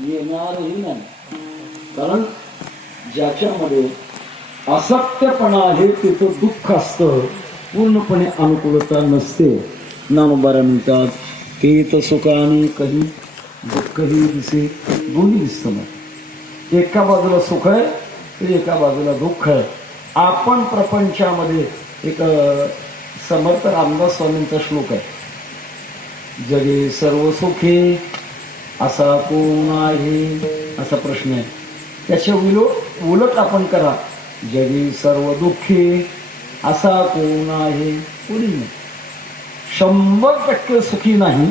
येणारही नाही. कारण ज्याच्यामध्ये असत्यपणा आहे तिथं दुःख असतं, पूर्णपणे अनुकूलता नसते. ज्ञानोबारा म्हणतात की तर सुखाने काही दुःखही दिसे, दोन्ही दिसतं नाही. एका बाजूला सुख आहे तर एका बाजूला दुःख आहे. आपण प्रपंचामध्ये एक समर्थ रामदास स्वामींचा श्लोक आहे, जगे सर्व सुखे असा कोण आहे, असा प्रश्न आहे. त्याच्या उलट आपण करा, जगी सर्व दुःखी असा कोण आहे, कोणी नाही. 100% सुखी नाही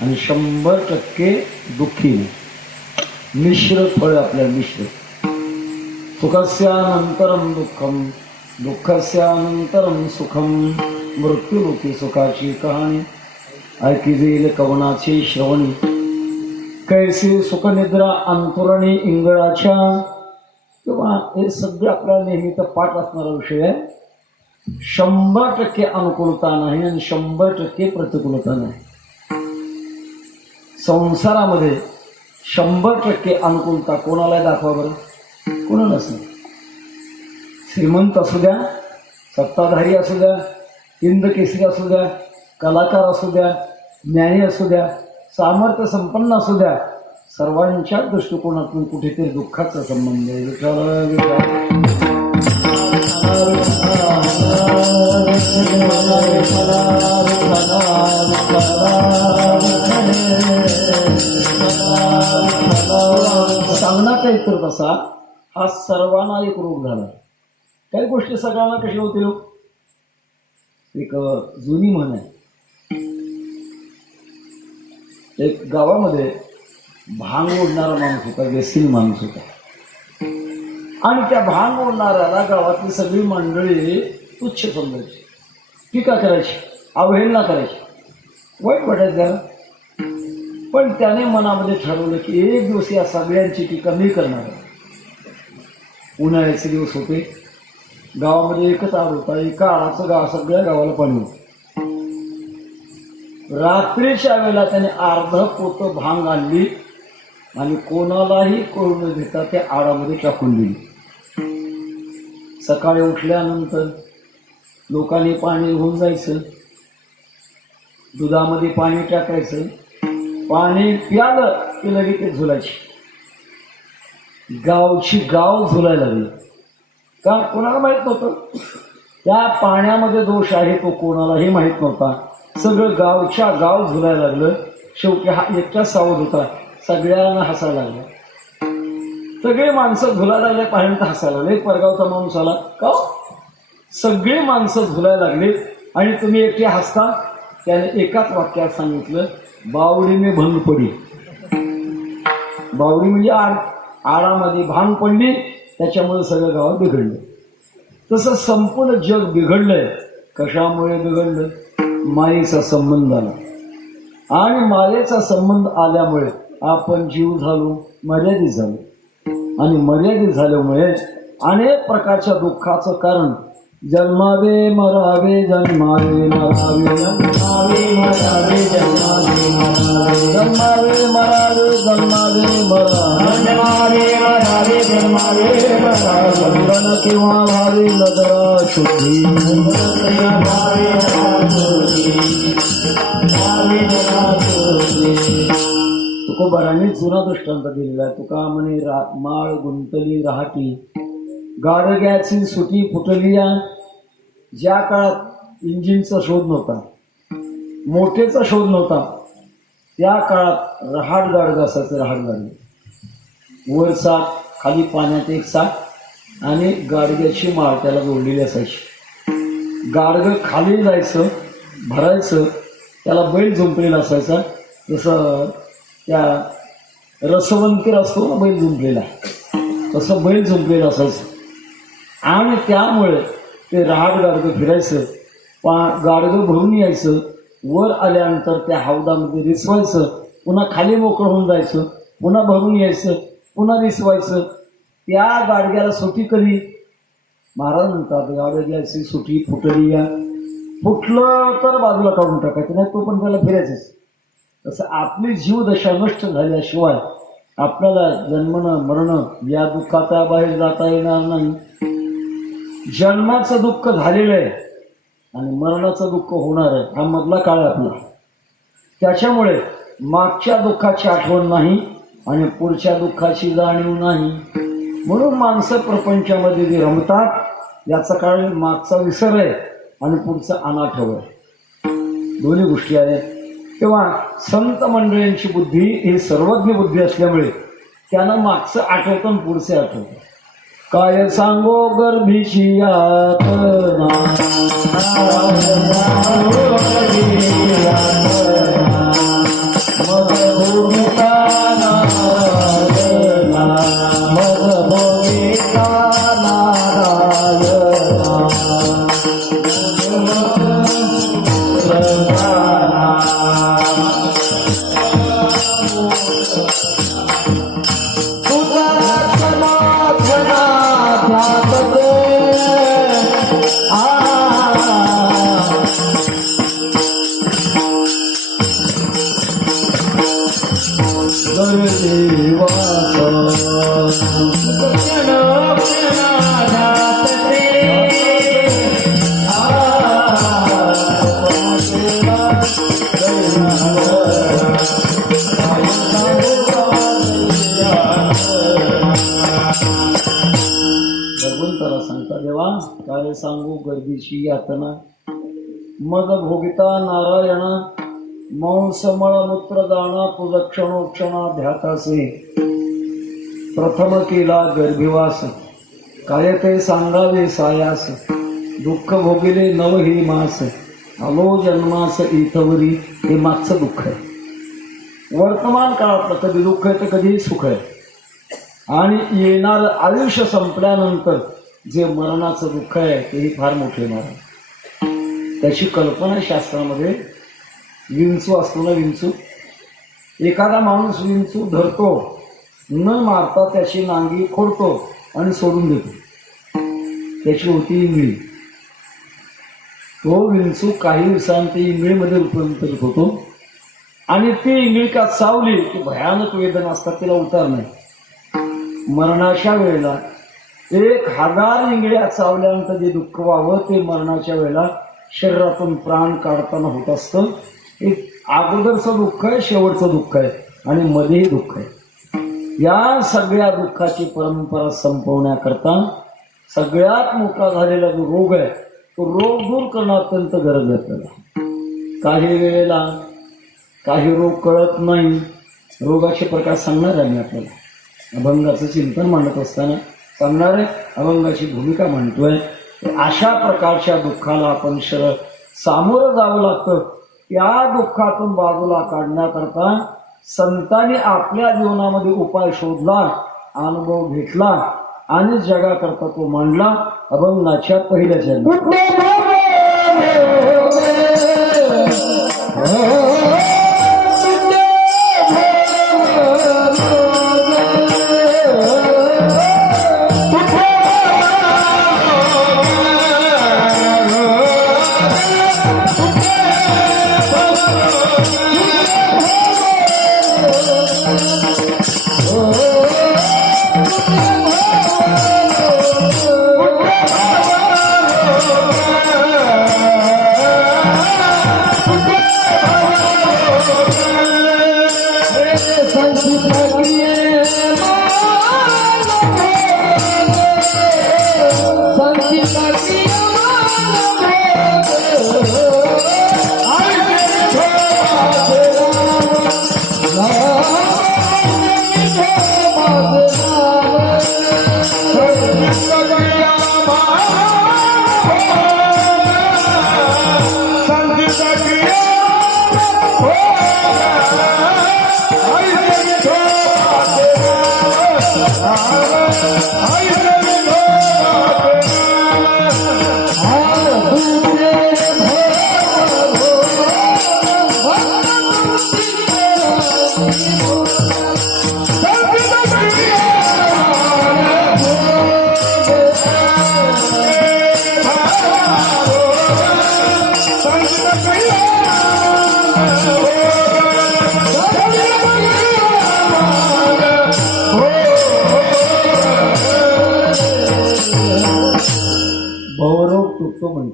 आणि 100% दुःखी नाही. मिश्र फळ आपल्या मिश्र. सुखस्यानंतरम दुःखम, दुःखस्यानंतरम सुखम, मृत्यूलोकी सुखाची कहाणी ऐकी जाईल कवनाची श्रवणी. कैसे सुखनिद्रा अंतुरणी इंगळाच्या. किंवा हे सगळं आपल्याला नेहमीचा पाठ असणारा विषय आहे. 100% अनुकूलता नाही आणि 100% प्रतिकूलता नाही. संसारामध्ये 100% अनुकूलता कोणाला दाखवा बरं? कोणालाच नाही. श्रीमंत असू द्या, सत्ताधारी असू द्या, इंद्रकेसरी असू द्या, कलाकार असू द्या, ज्ञानी असू द्या, सामर्थ्य संपन्न असू द्या, सर्वांच्या दृष्टिकोनातून कुठेतरी दुःखाचा संबंध आहे. सांगण्याचा इतर कसा हा सर्वांना एक रोग झाला. काही गोष्टी सगळ्यांना कशी होतील. एक जुनी म्हण आहे, एक गावामध्ये भांग ओढणारा माणूस होता, व्यसनी माणूस होता. आणि त्या भांग ओढणाऱ्याला गावातली सगळी मंडळी तुच्छ समजायची, टीका करायची, अवहेलना करायची, वाईट वाटायचं त्याला. पण त्याने मनामध्ये ठरवलं की एक दिवस या सगळ्यांची टीका मी करणार आहे. उन्हाळ्याचे दिवस होते, गावामध्ये एकच आड होता, एका आडाचं गाव सगळ्या गावाला पाणी होतं. रात्रीच्या वेळेला त्याने अर्ध पोतं भांग आणली आणि कोणालाही कळू न देता त्या आडामध्ये टाकून दिली. सकाळी उठल्यानंतर लोकांनी पाणी घेऊन जायचं, दुधामध्ये पाणी टाकायचं, पाणी प्यालं की लगेच ते झुलायची. गावची गाव झुलायला लागली. का? कोणाला माहित नव्हतं त्या पाण्यामध्ये दोष आहे, तो कोणालाही माहित नव्हता. सगळं गावच्या गाव झुलायला लागलं. शेवटी हा एकटा सावध होता, सगळ्यांना हसायला लागला. सगळे माणसं झुलायला लागले, पाहिल्यानंतर हसायला लागले. परगावचा माणूस आला, का सगळी माणसं झुलायला लागली आणि तुम्ही एकटे हसता? त्याने एकाच वाक्यात सांगितलं, बावडी में भंग पडी. बावडी म्हणजे आडामध्ये भांग पडली, त्याच्यामुळे सगळं गावात बिघडलं. तसं संपूर्ण जग बिघडलंय. कशामुळे बिघडलं? मायेचा संबंध आला. आणि मायेचा संबंध आल्यामुळे आपण जीव झालो, मर्यादित झालो. आणि मर्यादित झाल्यामुळे अनेक प्रकारच्या दुःखाचं कारण जन्मावे मरावे, जन्मावे मरावे, जन्मावे मरावे, जन्मावे मरावे, जन्मावे मरावे, जन्मावे मरावे, जन्मावे मरावे, जन्मावे मरावे. बंधन किंवा भावे नजरा शुद्धी, तुकोबारांनी जुना दृष्टांत दिलेला आहे. तुका म्हणे माळ गुंतली राहती, गाडग्याची सुटी फुटली. ज्या काळात इंजिनचा शोध नव्हता, मोठेचा शोध नव्हता, त्या काळात रहाड गाडगं असायचं. रहाड गाडगं, वर सात, खाली पाण्यात एक सात आणि गाडग्याची माळ त्याला जोडलेली असायची. गाडगं खाली जायचं, भरायचं, त्याला बैल जुंपलेला असायचा. जसं त्या रसवंतीर असतो ना बैल जुंपलेला, तसं बैल जुंपलेलं असायचं. आणि त्यामुळे ते रहाड गाडगं फिरायचं, गाडगं भरून यायचं. वर आल्यानंतर त्या हौदामध्ये रिसवायचं, पुन्हा खाली मोकळं होऊन जायचं, पुन्हा भरून यायचं, पुन्हा रिसवायचं. त्या गाडग्याला सुटी कधी? महाराज म्हणतात गाडग्याची सुटी फुटली. या फुटलं तर बाजूला काढून टाकायचं, नाही तो पण त्याला फिरायचंच. तसं आपली जीवदशा नष्ट झाल्याशिवाय आपल्याला जन्मणं मरणं या दुःखाच्या बाहेर जाता येणार नाही. जन्माचं दुःख झालेलं आहे आणि मरणाचं दुःख होणार आहे, हा मधला काळ आपला. त्याच्यामुळे मागच्या दुःखाची आठवण नाही आणि पुढच्या दुःखाची जाणीव नाही. म्हणून माणसं प्रपंचामध्ये जे रमतात याचा काळ मागचा विसर आहे आणि पुढचा अनाठव आहे. दोन्ही गोष्टी आहेत. तेव्हा संत मंडळींची बुद्धी ही सर्वज्ञ बुद्धी असल्यामुळे त्यांना मागचं आठवतं आणि पुढचे आठवतं. काय सांगो गर्भीची यातना, मग भूमिका नारायणा, मग भूमिका भगवंताला सांगता देवा काय सांगू गर्भीची यातना, मद भोगिता नारायणा, मांसमळ मूत्रदाना तुझक्षणोक्षणाध्यातासे, प्रथम केला गर्भिवास, काय ते सांगावे सायास, दुःख भोगिले नव ही मास, आलो जन्मास इथवरी. हे मागचं दुःख आहे. वर्तमान काळातलं कधी दुःख आहे तर कधी सुख आहे. आणि येणारं आयुष्य संपल्यानंतर जे मरणाचं दुःख आहे तेही फार मोठे मरण. त्याची कल्पना शास्त्रामध्ये विंचू असतो ना, विंचू. एखादा माणूस विंचू धरतो, न मारता त्याची नांगी खोडतो आणि सोडून देतो. त्याची होती इंगळी. तो विंचू काही दिवसांत इंगळीमध्ये रूपांतरित होतो आणि ती इंगळी का चावली की भयानक वेदना असतात, तिला उतार नाही. मरणाच्या वेळेला 1000 इंगळ्या चावल्यानंतर जे दुःख व्हावं ते मरणाच्या वेळेला शरीरातून प्राण काढताना होत असतं. एक अगोदरचं दुःख आहे, शेवटचं दुःख आहे आणि मध्येही दुःख आहे. या सगळ्या दुःखाची परंपरा संपवण्याकरता सगळ्यात मोठा झालेला जो रोग आहे तो रोग दूर करणं अत्यंत गरज आहे आपल्याला. काही वेळेला काही रोग कळत नाही. रोगाचे प्रकार सांगणार आहे मी आपल्याला. अभंगाचं चिंतन मांडत असताना सांगणार आहे, अभंगाची भूमिका मांडतोय. अशा प्रकारच्या दुःखाला आपण सामोरं जावं लागतं. त्या दुःखातून बाजूला काढण्याकरता संतांनी आपल्या जीवनामध्ये उपाय शोधला, अनुभव घेतला आणि जगाकरता तो मांडला. अभंगाच्या पहिल्या चरणी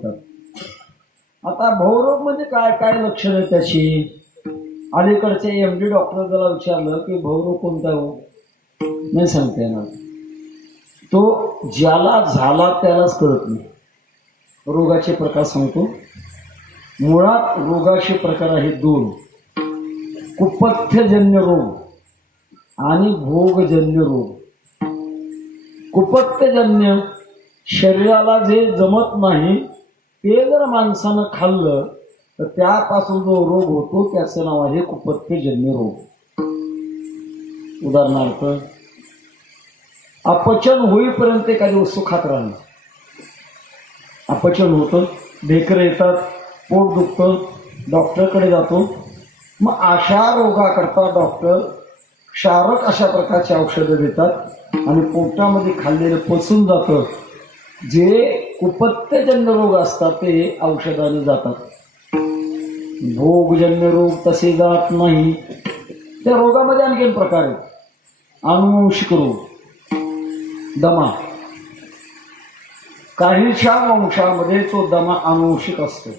म्हणतात. आता भवरोग म्हणजे काय काय लक्षण आहे त्याची? अलीकडचे MD डॉक्टर जरा विचारलं की भवरोग कोणता हो, नाही सांगता येणार. तो ज्याला झाला त्यालाच कळत नाही. रोगाचे प्रकार सांगतो. मुळात रोगाचे प्रकार आहेत दोन: कुपथ्यजन्य रोग आणि भोगजन्य रोग. कुपथ्यजन्य शरीराला जे जमत नाही ते जर माणसानं खाल्लं तर त्यापासून जो रोग होतो त्याचं नाव आहे कुपथ्यजन्य रोग. उदाहरणार्थ, अपचन होईपर्यंत एखादी वस्तू खात राहणं. अपचन होतं, ढेकरं येतात, पोट दुखतं, डॉक्टरकडे जातो. मग अशा रोगाकरता डॉक्टर क्षारक अशा प्रकारची औषधं देतात आणि पोटामध्ये खाल्लेलं पचून जातं. जे कुपथ्यजन्य रोग असतात ते औषधाने जातात. भोगजन्य रोग तसे जात नाही. त्या रोगामध्ये आणखीन प्रकार आहेत. अनुवंशिक रोग, दमा. काहीच्या वंशामध्ये तो दमा अनुवंशिक असतो.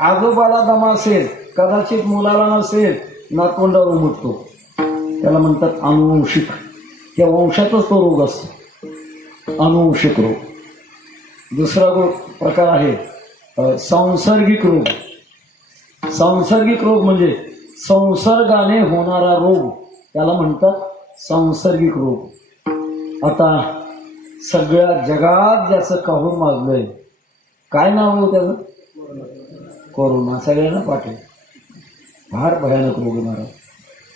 आजोबाला दमा असेल, कदाचित मुलाला नसेल, नातवंडावर उमटतो. त्याला म्हणतात अनुवंशिक. त्या वंशातच तो रोग असतो, अनुवंशिक रोग. दुसरा प्रकार आहे सांसर्गिक रोग. सांसर्गिक रोग म्हणजे संसर्गाने होणारा रोग, त्याला म्हणतात सांसर्गिक रोग. आता सगळ्या जगात ज्याचं काहूर माजलंय, काय नाव आहे त्याचं? कोरोना. सगळ्यांना पाठव. फार भयानक रोग येणारा.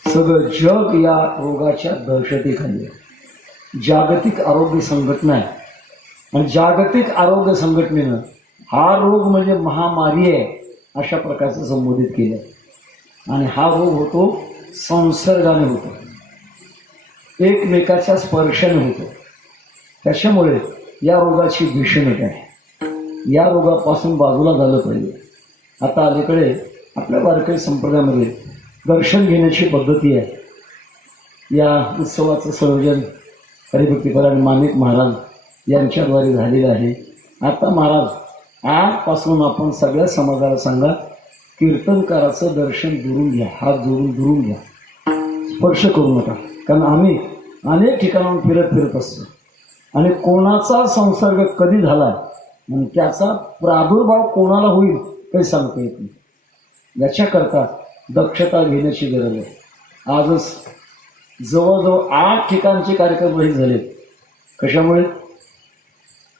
सगळं जग या रोगाच्या दहशतीखाली आहे. जागतिक आरोग्य संघटना आहे आणि जागतिक आरोग्य संघटनेनं हा रोग म्हणजे महामारी आहे अशा प्रकारचं संबोधित केलं. आणि हा रोग होतो संसर्गाने होतो, एकमेकाच्या स्पर्शाने होतो. त्याच्यामुळे या रोगाची भीषणता आहे. या रोगापासून बाजूला झालं पाहिजे. आता अलीकडे आपल्या वारकरी संप्रदायामध्ये दर्शन घेण्याची पद्धती आहे. या उत्सवाचं संयोजन हरिभक्तीपरायण माणिक महाराज यांच्याद्वारे झालेलं आहे. आता महाराज, आजपासून आपण सगळ्या समाजाला सांगा, कीर्तनकाराचं दर्शन दुरून घ्या, हात जोडून दुरून घ्या, स्पर्श करू नका. कारण आम्ही अनेक ठिकाणाहून फिरत असतो आणि कोणाचा संसर्ग कधी झाला आणि त्याचा प्रादुर्भाव कोणाला होईल काही सांगता येत नाही. याच्याकरता दक्षता घेण्याची गरज आहे. आजच जवळजवळ 8 ठिकाणचे कार्यक्रम रहित झाले. कशामुळे?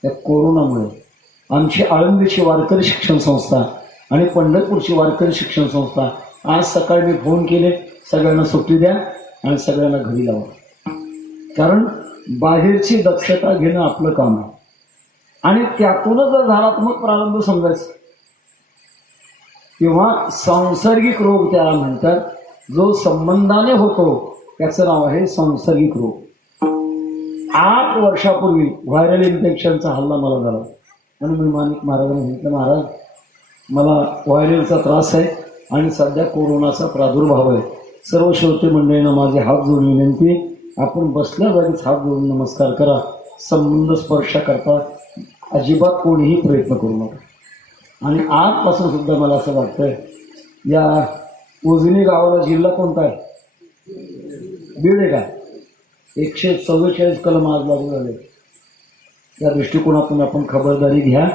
त्या कोरोनामुळे. आमची आळंदीची वारकरी शिक्षण संस्था आणि पंढरपूरची वारकरी शिक्षण संस्था, आज सकाळी मी फोन केले, सगळ्यांना सुट्टी द्या आणि सगळ्यांना घरी लावा. कारण बाहेरची दक्षता घेणं आपलं काम आहे आणि त्यातूनच जर झाला तर मग प्रारंभ समजायचं. किंवा सांसर्गिक रोग त्याला म्हणतात. जो संबंधाने होतो त्याचं नाव आहे सांसर्गिक रोग. 8 वर्षापूर्वी व्हायरल इन्फेक्शनचा हल्ला मला झाला आणि मी माणिक महाराजांना म्हटलं, महाराज मला व्हायरलचा त्रास आहे आणि सध्या कोरोनाचा प्रादुर्भाव आहे. सर्व श्रोते मंडळींना माझे हात जोडून विनंती, आपण बसल्या जागीच हात जोडून नमस्कार करा. संबंध स्पर्श करता अजिबात कोणीही प्रयत्न करू नका. आणि आजपासून सुद्धा मला असं वाटतंय, या उजनी गावाला जिल्हा कोणता आहे? बीड आहे का? 144 कलम आज लागू झाले. या दृष्टिकोनातून आपण खबरदारी घ्या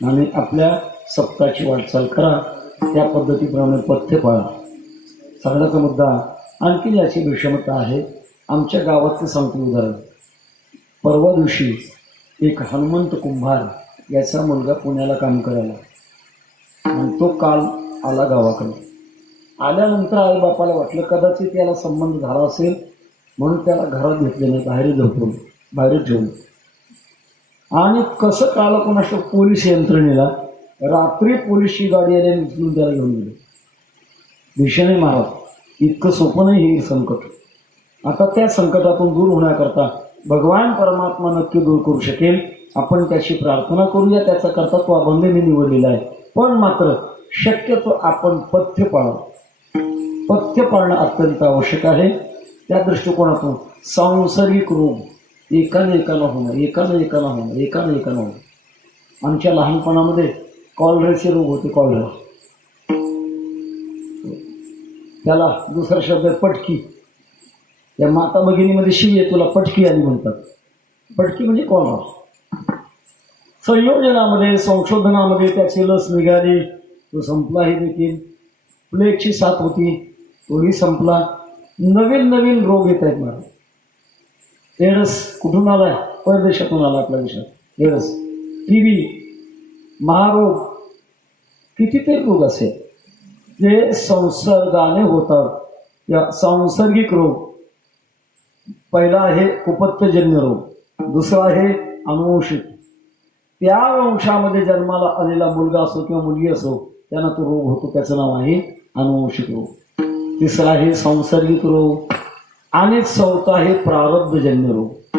आणि आपल्या सप्ताहाची वाटचाल करा. त्या पद्धतीप्रमाणे पथ्य पाळा. सगळ्याचा मुद्दा आणखी याची विषमता आहे. आमच्या गावातलं सांगतो उदाहरण. परवा दिवशी एक हनुमंत कुंभार याचा मुलगा पुण्याला काम करायला आणि तो काल आला गावाकडे. आल्यानंतर आई बापाला वाटलं कदाचित याला संबंध झाला असेल म्हणून त्याला घरात घेतले नाही, बाहेरच ठेवलं. आणि कसं कळलं कोणाच्या? पोलीस यंत्रणेला. रात्री पोलीसची गाडी आली आणि उचलून त्याला घेऊन गेले. भीषण आहे महाराज. इतकं सोपं नाही हे संकट. आता त्या संकटातून दूर होण्याकरता भगवान परमात्मा नक्की दूर करू शकेल. आपण त्याची प्रार्थना करूया. त्याचा करता तो अभंग मी निवडलेला आहे. पण मात्र शक्यतो आपण पथ्य पाळावं. पथ्य पाळणं अत्यंत आवश्यक आहे. त्या दृष्टिकोनातून सांसर्गिक रोग एकाने एकाला होणं. आमच्या लहानपणामध्ये कॉलरेचे रोग होते. कॉलरा, त्याला दुसरा शब्द आहे पटकी. या माता भगिनीमध्ये शिवी आहे, तुला पटकी आली म्हणतात. पटकी म्हणजे कॉलरा. संयोजनामध्ये संशोधनामध्ये त्याची लस निघाली, तो संपलाही देखील. प्लेगची साथ होती, तोही संपला. नवीन नवीन रोग येत आहेत मला. एड्स कुठून आलाय? परदेशातून आला आपल्या देशात. एड्स, टीबी, महारोग, कितीतरी रोग असे जे संसर्गाने होतात. या सांसर्गिक रोग, पहिला आहे कुपत्तजन्य रोग, दुसरा आहे अनुवंशिक. त्या वंशामध्ये जन्माला आलेला मुलगा असो किंवा मुलगी असो त्यांना तो रोग होतो, त्याचं नाव आहे अनुवंशिक रोग. तिसरा आहे सांसर्गिक रोग आणि चौथा आहे प्रारब्धजन्य रोग.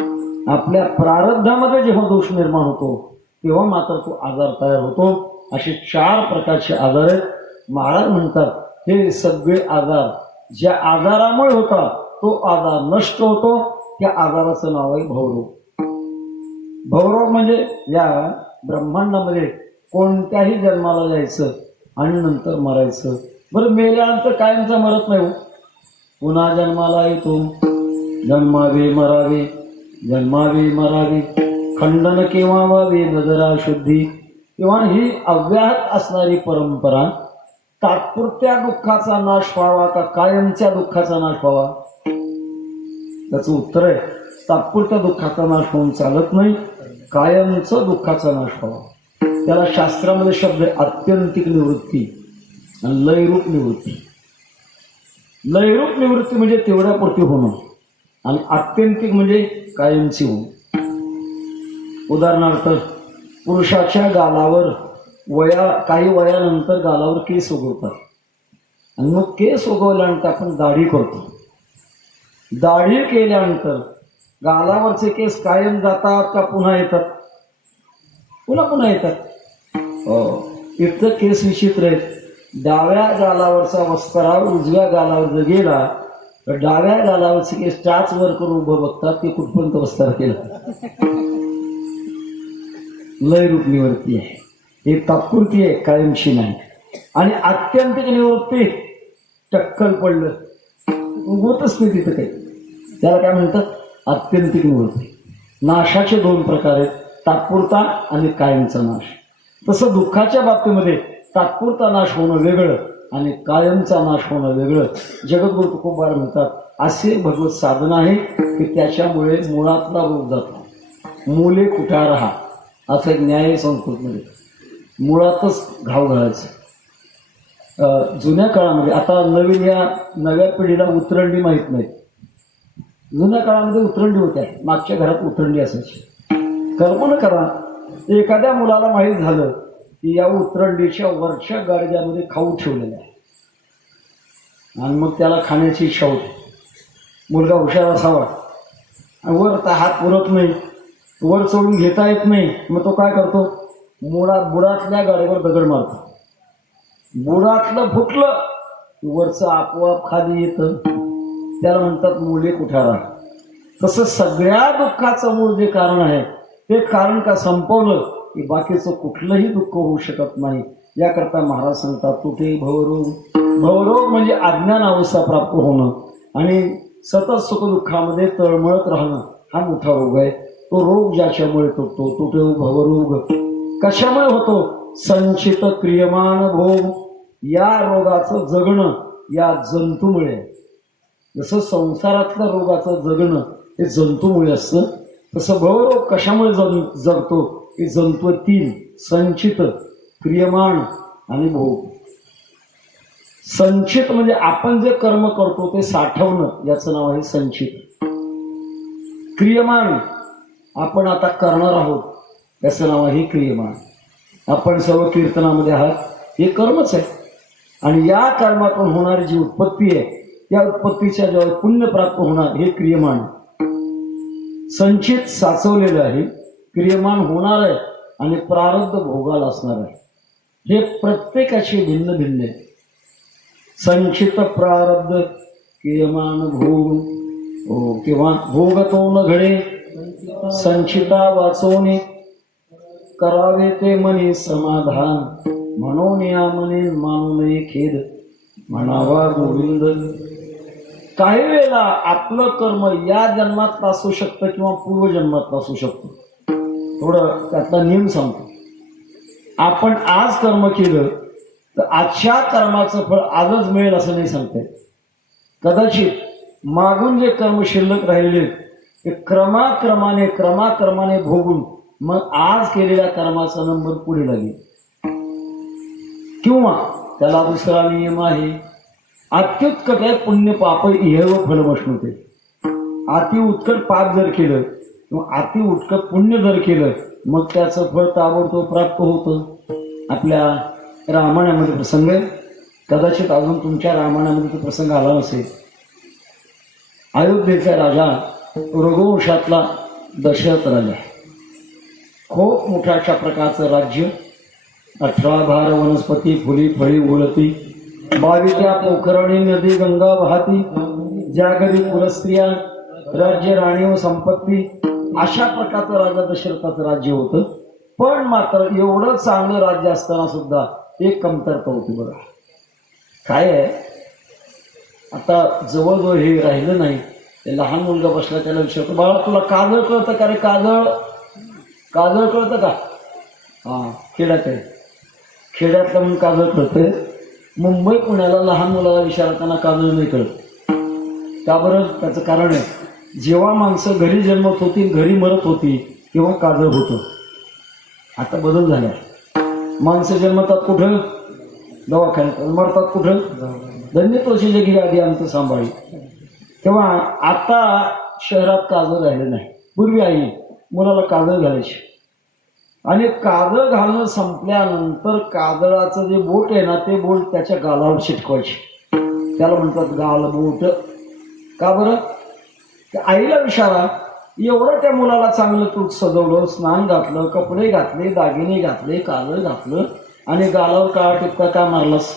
आपल्या प्रारब्धामध्ये जेव्हा दोष निर्माण होतो तेव्हा मात्र तो आजार तयार होतो. असे 4 प्रकारचे आजार आहेत. महाराज म्हणतात हे सगळे आजार ज्या आजारामुळे होतात तो आजार नष्ट होतो. त्या आजाराचं नाव आहे भवरोग. भवरोग म्हणजे या ब्रह्मांडामध्ये कोणत्याही जन्माला जायचं आणि नंतर मरायचं. बरं, मेल्यानंतर कायमचा मरत नाही हो. पुन्हा जन्माला येतो, जन्मावे मरावे, जन्मावे मरावे, खंडन केव्हा व्हावे नजरा शुद्धी. किंवा ही अव्याहत असणारी परंपरा तात्पुरत्या दुःखाचा नाश व्हावा का कायमच्या दुःखाचा नाश व्हावा? त्याचं उत्तर आहे तात्पुरत्या दुःखाचा नाश होऊन चालत नाही, कायमचं दुःखाचा नाश व्हावा. त्याला शास्त्रामध्ये शब्द आहे आत्यंतिक निवृत्ती आणि लयरूप निवृत्ती. लयरूप निवृत्ती म्हणजे तेवढ्यापुरती होणं आणि आत्यंतिक म्हणजे कायमची होणं. उदाहरणार्थ, पुरुषाच्या गालावर काही वयानंतर गालावर केस उगवतात आणि मग केस उगवल्यानंतर आपण दाढी करतो. दाढी केल्यानंतर गालावरचे केस कायम जातात का पुन्हा येतात? पुन्हा येतात. इतकं केस विचित्र आहेत. डाव्या गालावरचा वस्त्रा उजव्या गालावर जर गेला तर डाव्या गालावरचे केस टाच वर करून उभं बघतात ते कुठपर्यंत वस्त्रा केला. लयरूप निवृत्ती आहे, हे तात्पुरती आहे, कायमशी नाही. आणि आत्यंतिक निवृत्ती टक्कल पडलं उगवतच नाही तिथं काही, त्याला काय म्हणतात? आत्यंतिक निवृत्ती. नाशाचे 2 प्रकार आहेत, तात्पुरता आणि कायमचा नाश. तसं दुःखाच्या बाबतीमध्ये तात्पुरता नाश होणं वेगळं आणि कायमचा नाश होणं वेगळं. जगद्गुरु तुकोबार म्हणतात असे भगवत साधन आहे की त्याच्यामुळे मुळातला रोग जातो. मूले कुठारहा असं एक न्याय संस्कृतमध्ये, मुळातच घाव घालायचं. जुन्या काळामध्ये, आता नवीन या नव्या पिढीला उतरंडी माहीत नाही. जुन्या काळामध्ये उतरंडी होत्या, मागच्या घरात उतरंडी असायची. कल्पना करा, एखाद्या मुलाला माहीत झालं की या उतरंडीच्या वरच्या गाडग्यामध्ये खाऊ ठेवलेला आहे आणि मग त्याला खाण्याची इच्छा होती. मुलगा हुशार असावा, वर तर हात पुरत नाही, वर चढून घेता येत नाही, मग तो काय करतो? बुडातल्या गाडीवर दगड मारतो. बुडातलं फुटलं वरचं आपोआप खाली येतं, त्याला म्हणतात मुले कुठारा. तसं सगळ्या दुःखाचं मूळ जे कारण आहे ते कारण का संपवलं की बाकीचं कुठलंही दुःख होऊ शकत नाही. याकरता महाराज सांगतात तुटे भवरोग. भवरोग म्हणजे अज्ञान अवस्था प्राप्त होणं आणि सतत सुखदुःखामध्ये तळमळत राहणं, हा मोठा रोग आहे. तो रोग ज्याच्यामुळे तुटतो, तुटे भवरोग. कशामुळे होतो? संचित क्रियमान भोग. या रोगाचं जगणं या जंतूमुळे. जसं संसारातल्या रोगाचं जगणं हे जंतूमुळे असतं, तसं भवरोग कशामुळे जगतो? हे जंतू 3: संचित, क्रियमान आणि भोग. संचित म्हणजे आपण जे कर्म करतो ते साठवणं, याचं नाव आहे संचित. क्रियमान, आपण आता करणार आहोत, याचं नाव आहे क्रियमान. आपण सर्व कीर्तनामध्ये आहात, हे कर्मच आहे. आणि या कर्मातून होणारी जी उत्पत्ती आहे, या उत्पत्तीच्या जेव्हा पुण्य प्राप्त होणार, हे क्रियमान. संचित साचवलेलं आहे, क्रियमान होणार आहे आणि प्रारब्ध भोगाला असणार आहे. हे प्रत्येकाची भिन्न भिन्न आहे. संचित प्रारब्ध क्रियमान भोग. किंवा भोग तो न घडे संचिता वाचवणे. करावे ते मनी समाधान, म्हणून या मनी मानू नये खेद, म्हणावा गोविंद. काही वेळेला आपलं कर्म या जन्मात असू शकतं किंवा पूर्वजन्मात असू शकतं. थोडं त्यातला नियम सांगतो. आपण आज कर्म केलं तर आजच्या कर्माचं फळ आजच मिळेल असं नाही सांगते. कदाचित मागून जे कर्म शिल्लक राहिले ते क्रमाक्रमाने भोगून मग आज केलेल्या कर्माचा नंबर पुढे लागेल. किंवा त्याला दुसरा नियम आहे, अत्युत्कट पुण्य पाप इहैव फलमश्नुते. अति उत्कट पाप जर केलं किंवा अति उत्कट पुण्य जर केलं मग त्याचं फळ ताबडतोब प्राप्त होतं. आपल्या रामायणामध्ये प्रसंग आहे, कदाचित अजून तुमच्या रामायणामध्ये तो प्रसंग आला नसेल. अयोध्येचा राजा रघुवंशातला दशरथ राजा, खूप मोठ्या अशा प्रकारचं राज्य, 18 भार वनस्पती, फुली फळी उळती, 22 पोखरणी नदी गंगा वाहती, ज्या घरी पुरस्त्रिया, राज्य राणी व संपत्ती, अशा प्रकारचं राजा दशरथाचं राज्य होतं. पण मात्र एवढं चांगलं राज्य असताना सुद्धा एक कमतरता होती. बघा काय आहे, आता जवळजवळ हे राहिलं नाही. ते लहान मुलगा बसला, त्याला विचारतो, बाळा तुला काजळ कळतं का रे? काजळ कळतं का? हा, खेड्यात आहे, खेड्यातलं म्हणून काजळ कळतंय. मुंबई पुण्याला लहान मुलाला विचारताना काजळ नाही कळत. का बरं? त्याचं कारण आहे, जेव्हा माणसं घरी जन्मत होती, घरी मरत होती, तेव्हा काजळ होतं. आता बदल झाला. माणसं जन्मतात कुठं? दवाखान्यात. मरतात कुठं? धन्य तोशी जगी आधी आमचं सांभाळी. तेव्हा आता शहरात काजळ राहिलं नाही. पूर्वी आई मुलाला काजळ घालायची, आणि काजळ घालणं संपल्यानंतर काजळाचं जे बोट आहे ना, ते बोट त्याच्या गालावर चिटकवायचे. त्याला म्हणतात गालबोट. का बरं? त्या आईला विचारा, एवढं त्या मुलाला चांगलं तूट सजवलं, स्नान घातलं, कपडे घातले, दागिने घातले, काजळ घातलं, आणि गालावर काळा टिपका का मारलास?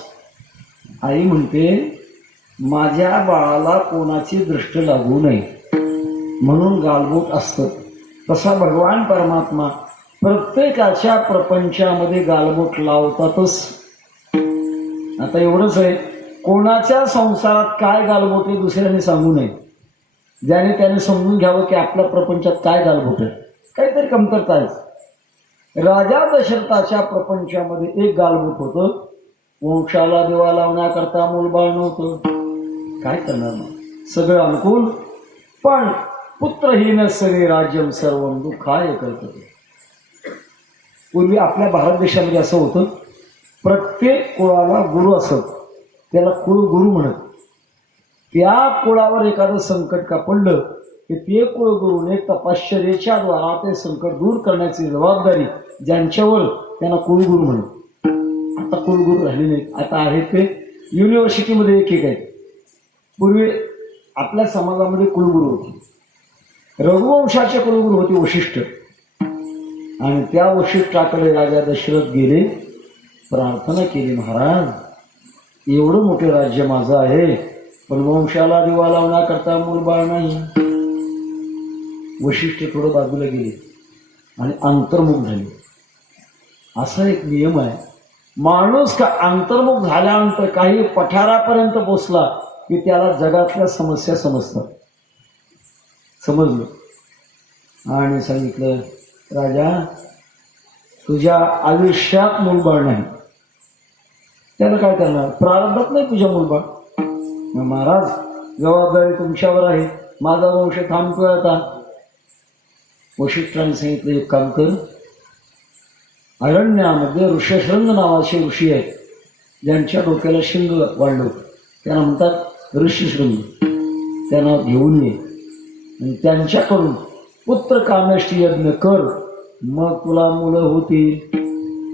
आई म्हणते, माझ्या बाळाला कोणाची दृष्टी लागू नये म्हणून गालबोट असतं. तसा भगवान परमात्मा प्रत्येकाच्या प्रपंचामध्ये गालबोट लावतातच. आता एवढंच आहे, कोणाच्या संसारात काय गालबोट आहे दुसऱ्याने सांगू नये. ज्याने त्याने समजून घ्यावं की आपल्या प्रपंचात काय गालबोट आहे, काहीतरी कमतरता आहे. राजा दशरथाच्या प्रपंचामध्ये एक गालबोट होतं. वंशाला दिवा लावण्याकरता मूलबाळ नव्हतं. काय करणार मग? सगळं अनुकूल, पण पुत्रहीन सगळे राज्यम सर्वम दुःखाय करत. पूर्वी आपल्या भारत देशामध्ये असं होतं, प्रत्येक कुळाला गुरु असत, त्याला कुळगुरु म्हणत. त्या कुळावर एखादं संकट का पडलं की ते कुळगुरूने तपश्चर्येच्या द्वारा ते संकट दूर करण्याची जबाबदारी ज्यांच्यावर, त्यांना कुळगुरू म्हणत. आता कुळगुरू राहिले नाहीत. आता आहेत ते युनिव्हर्सिटीमध्ये एक आहेत. पूर्वी आपल्या समाजामध्ये कुलगुरू होते. रघुवंशाचे कुलगुरू होते वशिष्ठ, आणि त्या वशिष्ठाकडे राजा दशरथ गेले, प्रार्थना केली, महाराज एवढं मोठे राज्य माझं आहे, पण वंशाला दिवा लावण्याकरता मूलबाळ नाही. वशिष्ठ थोडं बाजूला गेले आणि अंतर्मुख झाले. असा एक नियम आहे, माणूस का अंतर्मुख झाल्यानंतर काही पठारापर्यंत पोचला की त्याला जगातल्या समस्या समजतात. समजलं आणि सांगितलं, राजा तुझ्या आयुष्यात मूलबाळ नाही. त्याला काय करणार? प्रारब्धात नाही तुझ्या मूलबाळ. महाराज जबाबदारी तुमच्यावर आहे, माझा वंश थांबतोय आता. वशिष्ठांनी सांगितलं, एक काम कर, अरण्यामध्ये ऋषशृंग नावाचे ऋषी आहेत, ज्यांच्या डोक्याला शिंग वाढलं, त्यांना म्हणतात ऋषीशृंग. त्यांना घेऊन ये आणि त्यांच्याकडून पुत्र कामेष्टी यज्ञ कर, मग तुला मुलं होतील.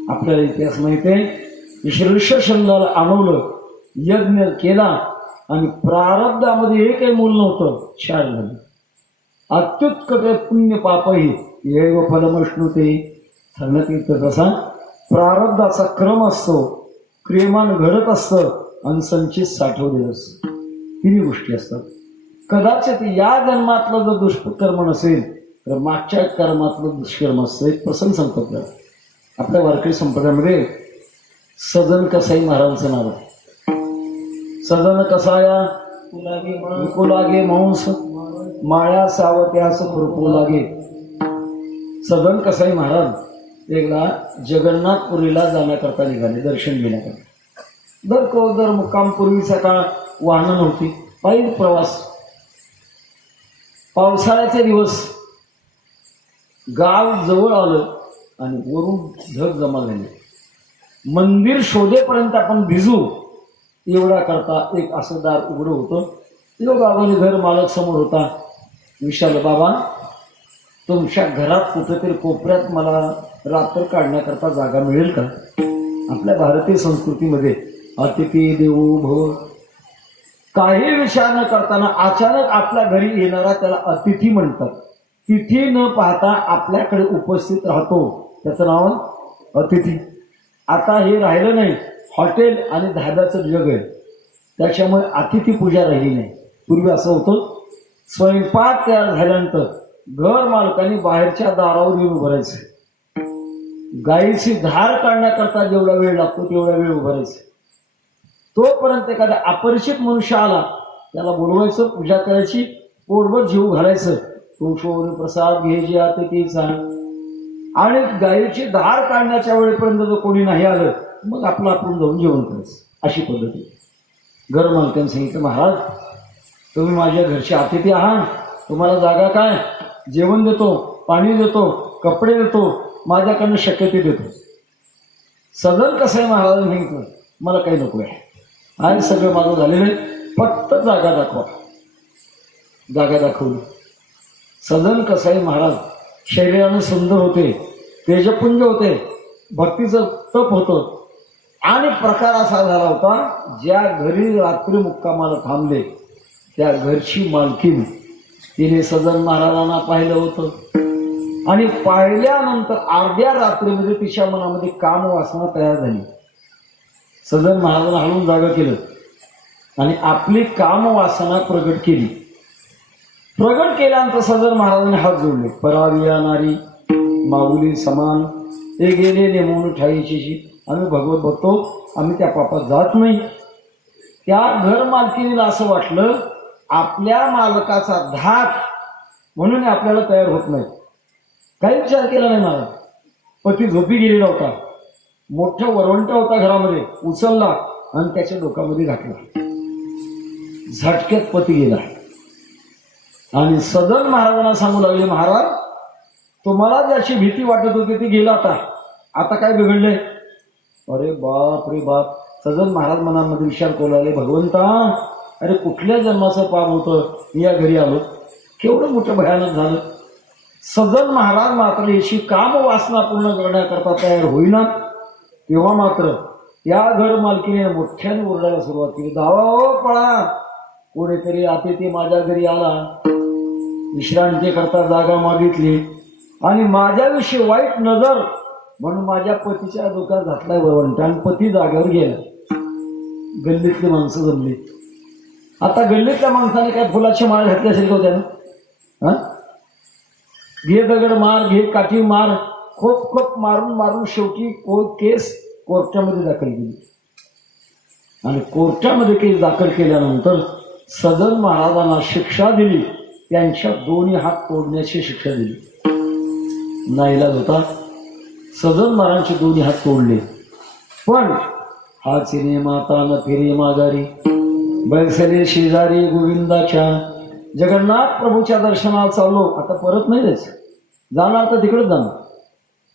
आपल्याला इतिहास माहिती आहे, ऋषशृंगाला आणवलं, यज्ञ केला आणि प्रारब्धामध्ये एकही मूल नव्हतं, 4 झालं. अत्युत्कट पुण्य पापही एव फलमश्नुते. सांगण्यात येतं तसा प्रारब्धाचा क्रम असतो, क्रियमान घडत असतं आणि संचित साठवलेलं असतं. 3 गोष्टी असतात. कदाचित या जन्मातलं जर दुष्कर्म नसेल तर मागच्या कर्मातलं दुष्कर्म असतं. एक प्रसंग सांगतो आपल्याला. आपल्या वारकरी संप्रदायामध्ये सजन कसाई महाराजांचं नाव आहे. सजन कसाया विकू लागे मांस माळ्या सावत्यास खुरपू लागे. सजन कसाई महाराज एकदा जगन्नाथपुरीला जाण्याकरता निघाले, दर्शन घेण्याकरता. दर मुक्काम पूर्वीचा काळ वाहनं नव्हती, पायी प्रवास. पावसाळ्याचे दिवस, गाव जवळ आलं आणि वरून ढग जमा झाले. मंदिर शोधेपर्यंत आपण भिजू एवढा करता एक असं दार उघडं होतं. बाबाने घर मालक समोर होता. विचारलं, बाबा तुमच्या घरात कुठेतरी कोपऱ्यात मला रात्र काढण्याकरता जागा मिळेल का? आपल्या भारतीय संस्कृतीमध्ये अतिथी देवो भव, काही विचार न करताना अचानक आपल्या घरी येणारा त्याला अतिथी म्हणतात. तिथी न पाहता आपल्याकडे उपस्थित राहतो, त्याचं नाव अतिथी. आता हे राहिलं नाही, हॉटेल आणि धाब्याचं जग आहे, त्याच्यामुळे अतिथी पूजा राहिली नाही. पूर्वी असं होतं, स्वयंपाक तयार झाल्यानंतर घर मालकाने बाहेरच्या दारावर येऊन उभं राहायचं. गाईची धार काढण्याकरता जेवढा वेळ लागतो तेवढा वेळ उभं राहायचं. तोपर्यंत एखादा अपरिचित मनुष्य आला, त्याला बोलवायचं, पूजा करायची, पोटभर जीव घालायचं. तो शोध प्रसाद घे जे अतिथीचा. आणि गाईची धार काढण्याच्या वेळेपर्यंत जर कोणी नाही आलं, मग आपलं आपण जाऊन जेवण करायचं. अशी पद्धती. घर मालकाने सांगितलं, महाराज तुम्ही माझ्या घरचे अतिथी आहात, तुम्हाला जागा काय, जेवण देतो, पाणी देतो, कपडे देतो, माझ्याकडनं शक्य ते देतो. सजन कसं आहे महाराजांनी सांगितलं, मला काही नको आहे, आज सगळं माझं झालेलं आहे, फक्त जागा दाखवा. जागा दाखवली. सजन कसाई महाराज शरीराने सुंदर होते, तेजपुंज होते, भक्तीचं तप होतं. आणि प्रकार असा झाला होता, ज्या घरी रात्री मुक्कामाला थांबले त्या घरची मालकीण तिने सजन महाराजांना पाहिलं होतं. आणि पाहिल्यानंतर अर्ध्या रात्रीमध्ये तिच्या मनामध्ये काम वासना तयार झाली. सजन महाराजांना हलवून जागा केलं आणि आपली काम वासना प्रगट केली. प्रगट केल्यानंतर सजन महाराजांनी हात जोडले. पराविया नारी माऊली समान हे गेले नेमून ठाईची, आम्ही भगवत बघतो, आम्ही त्या पापात जात नाही. त्या घर मालकीनीला असं वाटलं आपल्या मालकाचा धाक म्हणून आपल्याला तयार होत नाही. काही विचार केला नाही महाराज. पती झोपी गेलेला होता, मोठा वरवंटा होता घरामध्ये, उचलला आणि त्याच्या डोक्यामध्ये घातला. झटक्यात पती गेला. आणि सजन महाराजांना सांगू लागले, महाराज तुम्हाला ज्याची भीती वाटत होती ती गेला, आता काय बिघडले? अरे बाप रे बाप. सजन महाराज मनामध्ये विचार करू लागले, भगवंता अरे कुठल्या जन्माचं पाप होतं, मी या घरी आलो, केवढं मोठं भयानक झालं. सजन महाराज मात्र याची काम वासना पूर्ण करण्याकरता तयार होईना. तेव्हा मात्र त्या घर मालकीने मोठ्याने ओरडायला सुरुवात केली, धावा हो पळा, कोणीतरी अतिथी माझ्या घरी आला, विश्रांती करता जागा मागितली आणि माझ्याविषयी वाईट नजर म्हणून माझ्या पतीच्या डोक्यात घातलाय वरवंटा आणि पती जागेवर गेला. गल्लीतली माणसं जमली. आता गल्लीतल्या माणसाने काय फुलाची माळ घातली असेल का त्यानं? घे दगड मार, घे काठी मार, खोप खोप मारून मारून शेवटी केस कोर्टामध्ये दाखल केली. आणि कोर्टामध्ये केस दाखल केल्यानंतर सजन महाराजांना शिक्षा दिली. त्यांच्या दोन्ही हात तोडण्याची शिक्षा दिली. नाईलाज होता, सजन महाराजांचे दोन्ही हात तोडले. पण हा चिने माता न फिरे माघारी, बैसले शेजारी गोविंदाच्या. जगन्नाथ प्रभूच्या दर्शनाला चाललो, आता परत नाही जायचं, जाणार तर तिकडेच जाणार.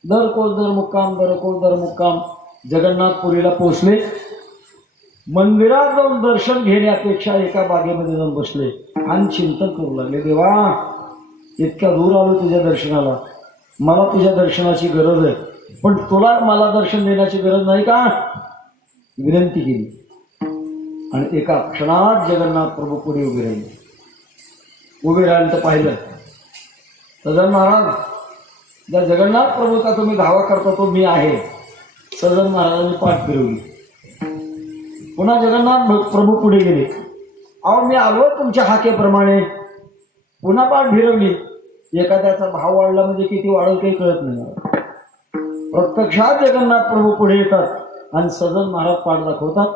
दर मुक्काम. जगन्नाथपुरीला पोहोचले. मंदिरात जाऊन दर्शन घेण्यापेक्षा एका बागेमध्ये जाऊन बसले आणि चिंतन करू लागले, देवा इतक्या दूर आलो तुझ्या दर्शनाला, मला तुझ्या दर्शनाची गरज आहे, पण तुला मला दर्शन देण्याची गरज नाही का? विनंती केली. आणि एका क्षणात जगन्नाथ प्रभू पुढे उभे राहिले. तर पाहिलं सजन महाराज, ज्या जगन्नाथ प्रभूचा तुम्ही धावा करता तो मी आहे. सजन महाराजांनी पाठ फिरवली. पुन्हा जगन्नाथ प्रभू पुढे गेले. अहो मी आलो तुमच्या हाकेप्रमाणे. पुन्हा पाठ फिरवली. एखाद्याचा भाव वाढला म्हणजे किती वाढेल काही कळत नाही. प्रत्यक्षात जगन्नाथ प्रभू पुढे येतात आणि सजन महाराज पाठ दाखवतात.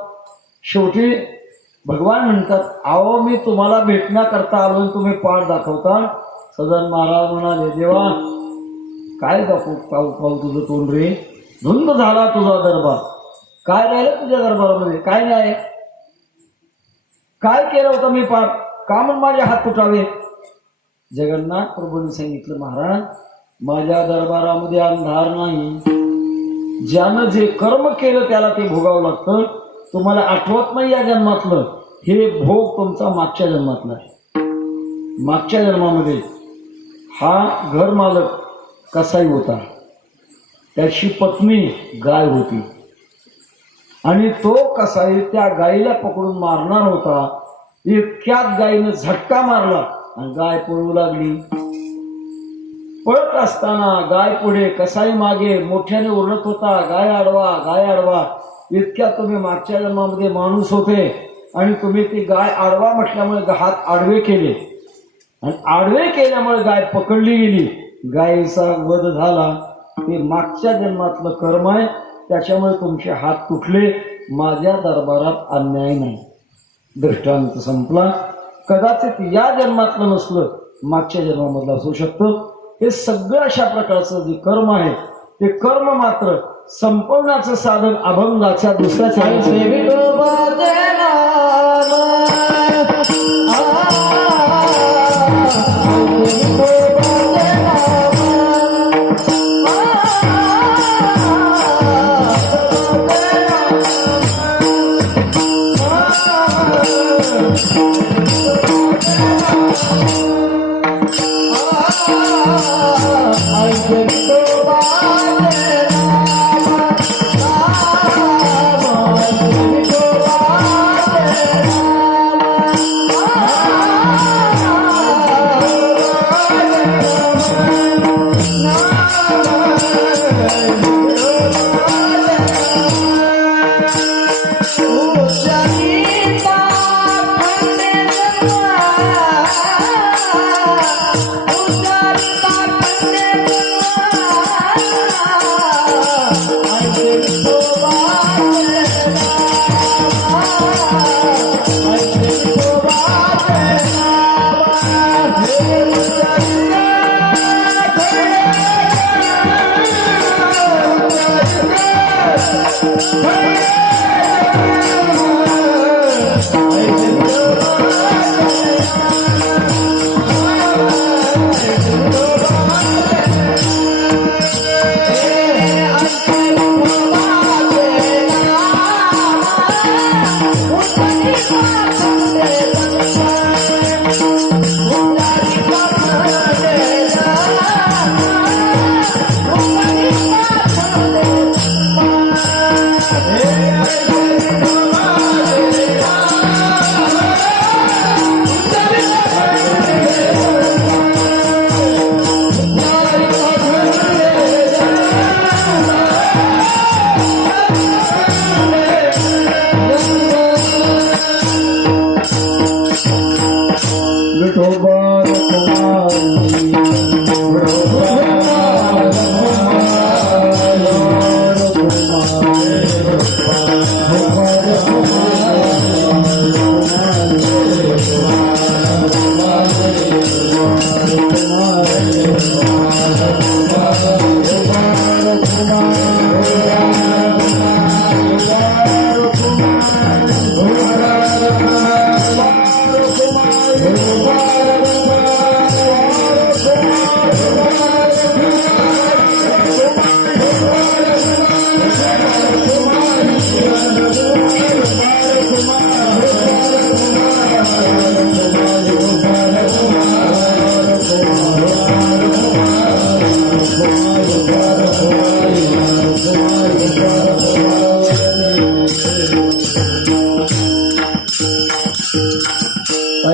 शेवटी भगवान म्हणतात, अहो मी तुम्हाला भेटण्याकरता आलो आणि तुम्ही पाठ दाखवता. सजन महाराज म्हणाले, देवा काय दाखवू पाहू पाहू तुझं तोंड रे, धुंद झाला तुझा दरबार. काय राहिलं तुझ्या दरबारामध्ये, काय नाही, काय केलं होतं मी पाप, का म्हणून माझे हात तुटावे. जगन्नाथ प्रभूंनी सांगितलं, महाराज माझ्या दरबारामध्ये अंधार नाही, ज्यानं जे कर्म केलं त्याला ते भोगावं लागतं. तुम्हाला आठवत नाही या जन्मातलं, हे भोग तुमचा मागच्या जन्मातला आहे. मागच्या जन्मामध्ये हा घर मालक कसाई होता, त्याची पत्नी गाय होती आणि तो कसाई त्या गायीला पकडून मारणार होता. इतक्यात गायीनं झटका मारला आणि गाय पळू लागली. पळत असताना गाय पुढे, कसाई मागे मोठ्याने ओरडत होता, गाय आडवा, गाय आडवा. इतक्यात तुम्ही मागच्या जन्मामध्ये माणूस होते आणि तुम्ही ती गाय आडवा म्हटल्यामुळे हात आडवे केले आणि आडवे केल्यामुळे गाय पकडली गेली. गायीचा वध झाला. ते मागच्या जन्मातलं कर्म आहे, त्याच्यामुळे तुमचे हात तुटले. माझ्या दरबारात अन्याय नाही. दृष्टांत संपला. कदाचित या जन्मातलं नसलं, मागच्या जन्मामधलं असू शकतं. हे सगळं अशा प्रकारचं जे कर्म आहे ते कर्म मात्र संपवण्याचं साधन अभंगाच्या दुसऱ्या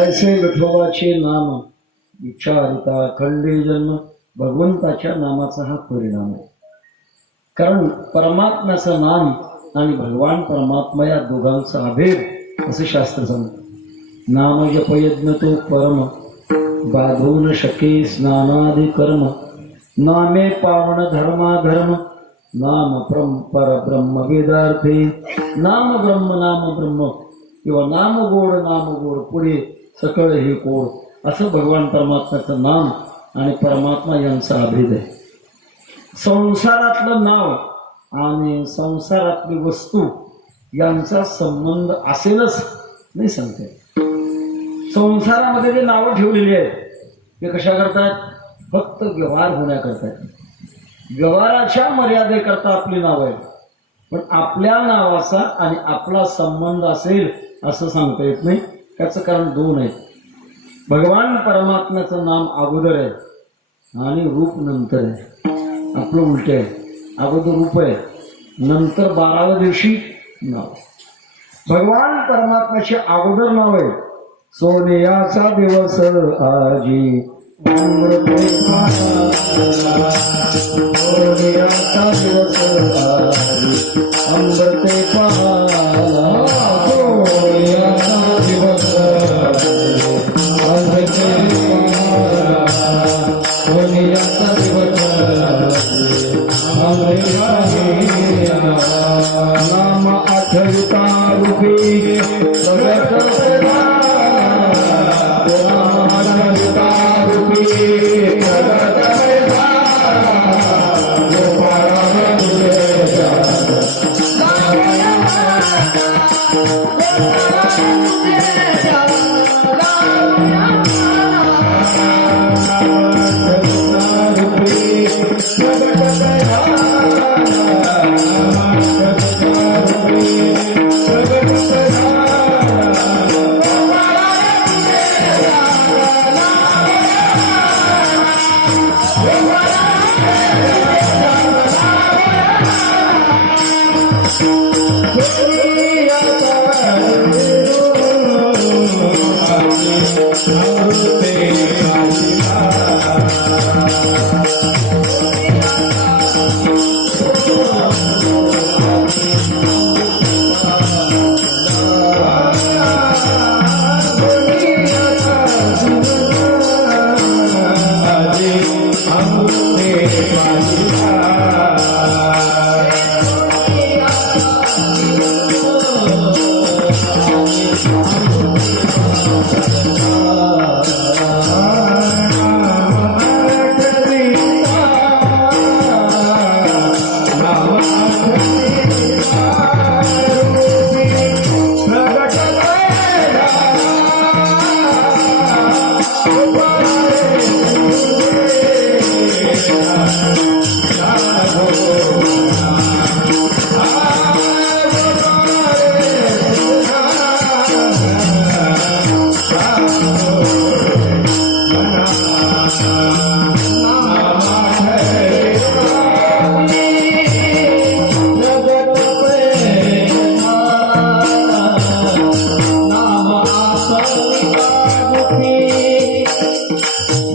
ऐसे विठोबाचे नाम विचारिता खंडी जन्म. भगवंताच्या नामाचा हा परिणाम आहे. कारण परमात्म्याचं नाम आणि भगवान परमात्मा या दोघांचा अभेद असं शास्त्र सांगतं. नाम जपयज्ञ तो परम बाधून शके स्नानादि कर्म. नामे पावन धर्माधर्म नाम परब्रह्म वेदार्थे नाम ब्रह्म किंवा नाम गोड पुढे सकळ हे कोड असं भगवान परमात्म्याचं नाम आणि परमात्मा यांचा अभेद आहे. संसारातलं नाव आणि संसारातली वस्तू यांचा संबंध असेलच नाही सांगते. संसारामध्ये जे नावं ठेवलेली आहेत ते कशा करतात? फक्त व्यवहार होण्याकरता. व्यवहाराच्या मर्यादेकरता आपली नाव आहे, पण आपल्या नावाचा आणि आपला संबंध असेल असं सांगता येत नाही. त्याचं कारण दोन आहेत. भगवान परमात्म्याचं नाम अगोदर आहे आणि रूप नंतर आहे. आपलं उलट आहे, अगोदर रूप आहे नंतर 12व्या दिवशी नाव. भगवान परमात्म्याचे अगोदर नाव आहे सोनियाचा दिवस आजी अमृते पाला. सोनियाचा दिवस आजी अमृते पाला. सोनियाचा दिवस अमृते पाला. सोनियाचा दिवस नाम आठविता रूपी प्रगट नाम आठविता रूपी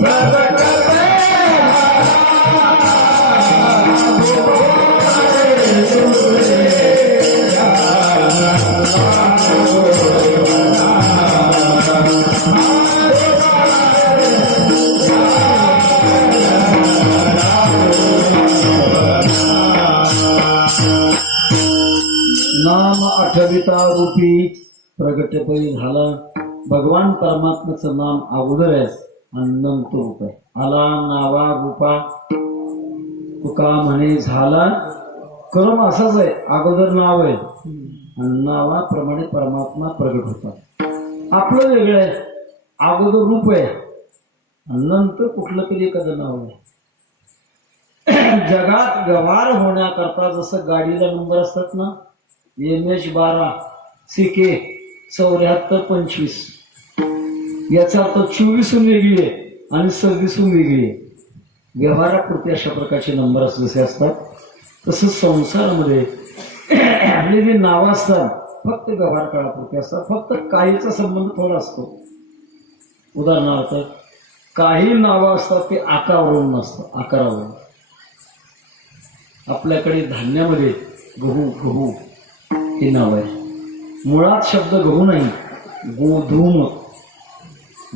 प्रगट नाम आठविता रूपी प्रगटपरी झाला. भगवान परमात्म्याचं नाम अगोदर आहे आणि नंतर रूप आहे. आला नावा रूपा तुका म्हणे झाला. क्रम असाच आहे, अगोदर नाव आहे आणि नावाप्रमाणे परमात्मा प्रगट होतात. आपलं वेगळं आहे, अगोदर रूप आहे आणि नंतर कुठलं तरी एखादं नाव आहे. जगात व्यवहार होण्याकरता जसं गाडीला नंबर असतात ना, MH12 CK 7425, याचा अर्थ 24 वेगळी आहे आणि 26 वेगळी आहे. व्यवहारापुरते अशा प्रकारचे नंबर जसे असतात तसंच संसारामध्ये आपले जे नावं असतात फक्त व्यवहार काळापुरते असतात. फक्त काहीचा संबंध थोडा असतो. उदाहरणार्थ काही नावं असतात ते आकारावरून नसतं, आकारावरून. आपल्याकडे धान्यामध्ये गहू हे नाव आहे. मुळात शब्द गहू नाही, गोधूम.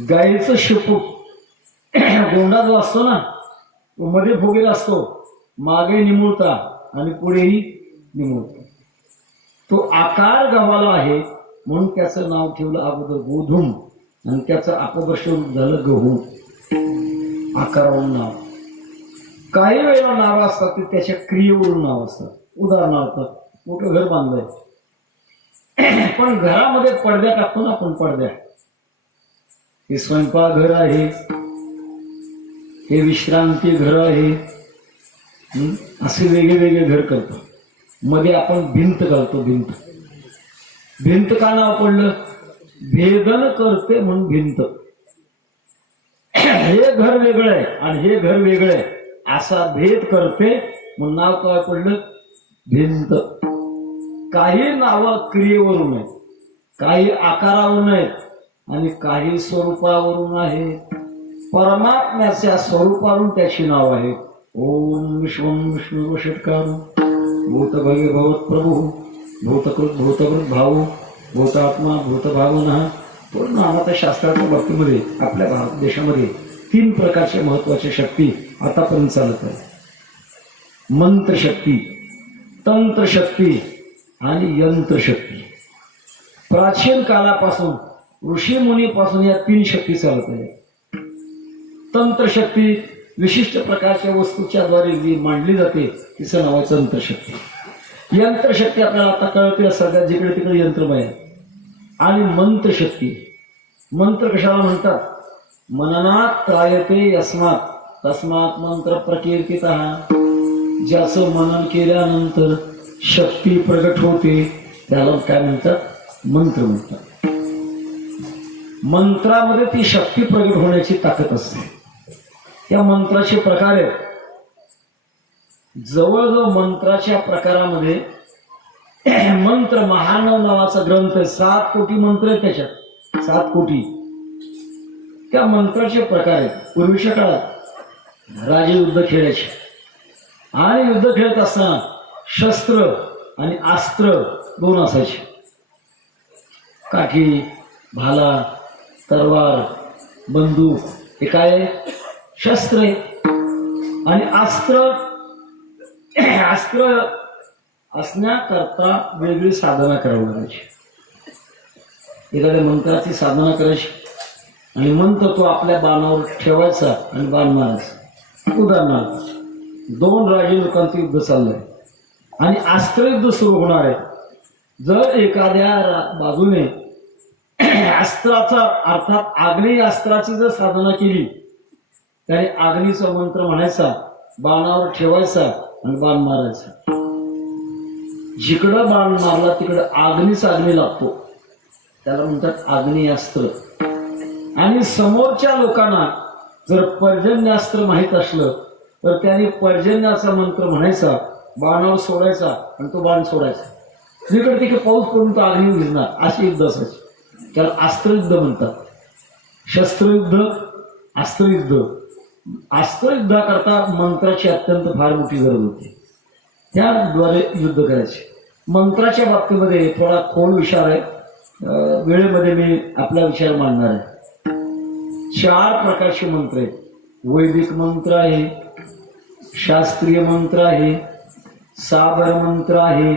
गाईचं शेपूट गोंडा जो असतो ना, तो मध्ये फुगेला असतो, मागे निमुळता आणि पुढेही निमुळतो. तो आकार गव्हाला आहे म्हणून त्याचं नाव ठेवलं अगोदर गोधूम आणि त्याचं अपभ्रष्ट झालं गहू. आकारावरून नाव. काही वेळेला नाव असतात ते त्याच्या क्रियेवरून नाव असतात. उदाहरणार्थ मोठं घर बांधलंय पण घरामध्ये पडद्या टाकतो ना आपण. पडद्या हे स्वयंपाकघर आहे, हे विश्रांती घर आहे, असे वेगळे वेगळे घर करतो. मध्ये आपण भिंत घालतो. भिंत का नाव पडलं? भेदन करते म्हणून भिंत. हे घर वेगळं आहे आणि हे घर वेगळं आहे असा भेद करते म्हणून नाव काय पडलं? भिंत. काही नावं क्रियेवरून आहेत, काही आकारावरून आहेत आणि काही स्वरूपावरून आहेत. परमात्म्याच्या स्वरूपावरून त्याची नाव आहेत. ओम विश्वम विष्णु षटकारो भूत भगे भवत प्रभू भूतकृत भूतकृत भाऊ भूतात्मा भूतभावना. पूर्ण अनाथ शास्त्राच्या बाबतीमध्ये आपल्या भारत देशामध्ये 3 प्रकारच्या महत्वाच्या शक्ती आतापर्यंत चालत आहे. मंत्रशक्ती, तंत्रशक्ती आणि यंत्रशक्ती. प्राचीन कालापासून ऋषी मुनीपासून या 3 शक्ती चालत आहेत. तंत्रशक्ती विशिष्ट प्रकारच्या वस्तूच्या द्वारे जी मांडली जाते तिचं नाव आहे तंत्रशक्ती. यंत्रशक्ती आपल्याला आता कळते सगळ्या जिकडे तिकडे यंत्रमय आहे. आणि मंत्रशक्ती. मंत्र कशाला म्हणतात? मननात त्रायते यस्मात तस्मात मंत्र प्रकीर्तितः. ज्याचं मनन केल्यानंतर शक्ती प्रगट होते त्याला काय म्हणतात? मंत्र म्हणतात. मंत्रामध्ये ती शक्ती प्रगट होण्याची ताकद असते. त्या मंत्राचे प्रकार आहेत. जवळजवळ मंत्राच्या प्रकारामध्ये मंत्र महानव नावाचा ग्रंथ आहे. 7 कोटी मंत्र आहेत त्याच्यात. 7 कोटी. त्या मंत्राचे प्रकार आहेत. पूर्वीच्या काळात राजे युद्ध खेळायचे आणि युद्ध खेळत असताना शस्त्र आणि अस्त्र 2 असायचे. काठी, भाला, तलवार, बंदूक हे काय? शस्त्र आहे. आणि अस्त्र असण्याकरता वेगळी साधना करावी लागायची. एखाद्या मंत्राची साधना करायची आणि मंत्र तो आपल्या बाणावर ठेवायचा आणि बाण मारायचा. उदाहरणार्थ 2 राजे लोकांचं युद्ध चाललंय आणि अस्त्रयुद्ध सुरू होणार आहे. जर एखाद्या बाजूने अस्त्राचा अर्थात आग्नेय अस्त्राची जर साधना केली त्याने अग्नीचा मंत्र म्हणायचा, बाणावर ठेवायचा आणि बाण मारायचा. जिकडं बाण मारला तिकडं अग्नी लागतो, त्याला म्हणतात आग्नेयास्त्र. आणि समोरच्या लोकांना जर पर्जन्यास्त्र माहीत असलं तर त्याने पर्जन्याचा मंत्र म्हणायचा, बाणावर सोडायचा आणि तो बाण सोडायचा. जिकडे तिकडे पाऊस पडून तो अग्नी विझणार. अशी युद्ध असायची. त्याला अस्त्रयुद्ध म्हणतात. शस्त्रयुद्ध, अस्त्रयुद्ध. अस्त्रयुद्धाकरता मंत्राची अत्यंत फार मोठी गरज होती. त्याद्वारे युद्ध करायचे. मंत्राच्या बाबतीमध्ये थोडा खोल विचार आहे. वेळेमध्ये मी आपला विचार मांडणार आहे. 4 प्रकारचे मंत्र आहेत. वैदिक मंत्र आहे, शास्त्रीय मंत्र आहे, सागर मंत्र आहे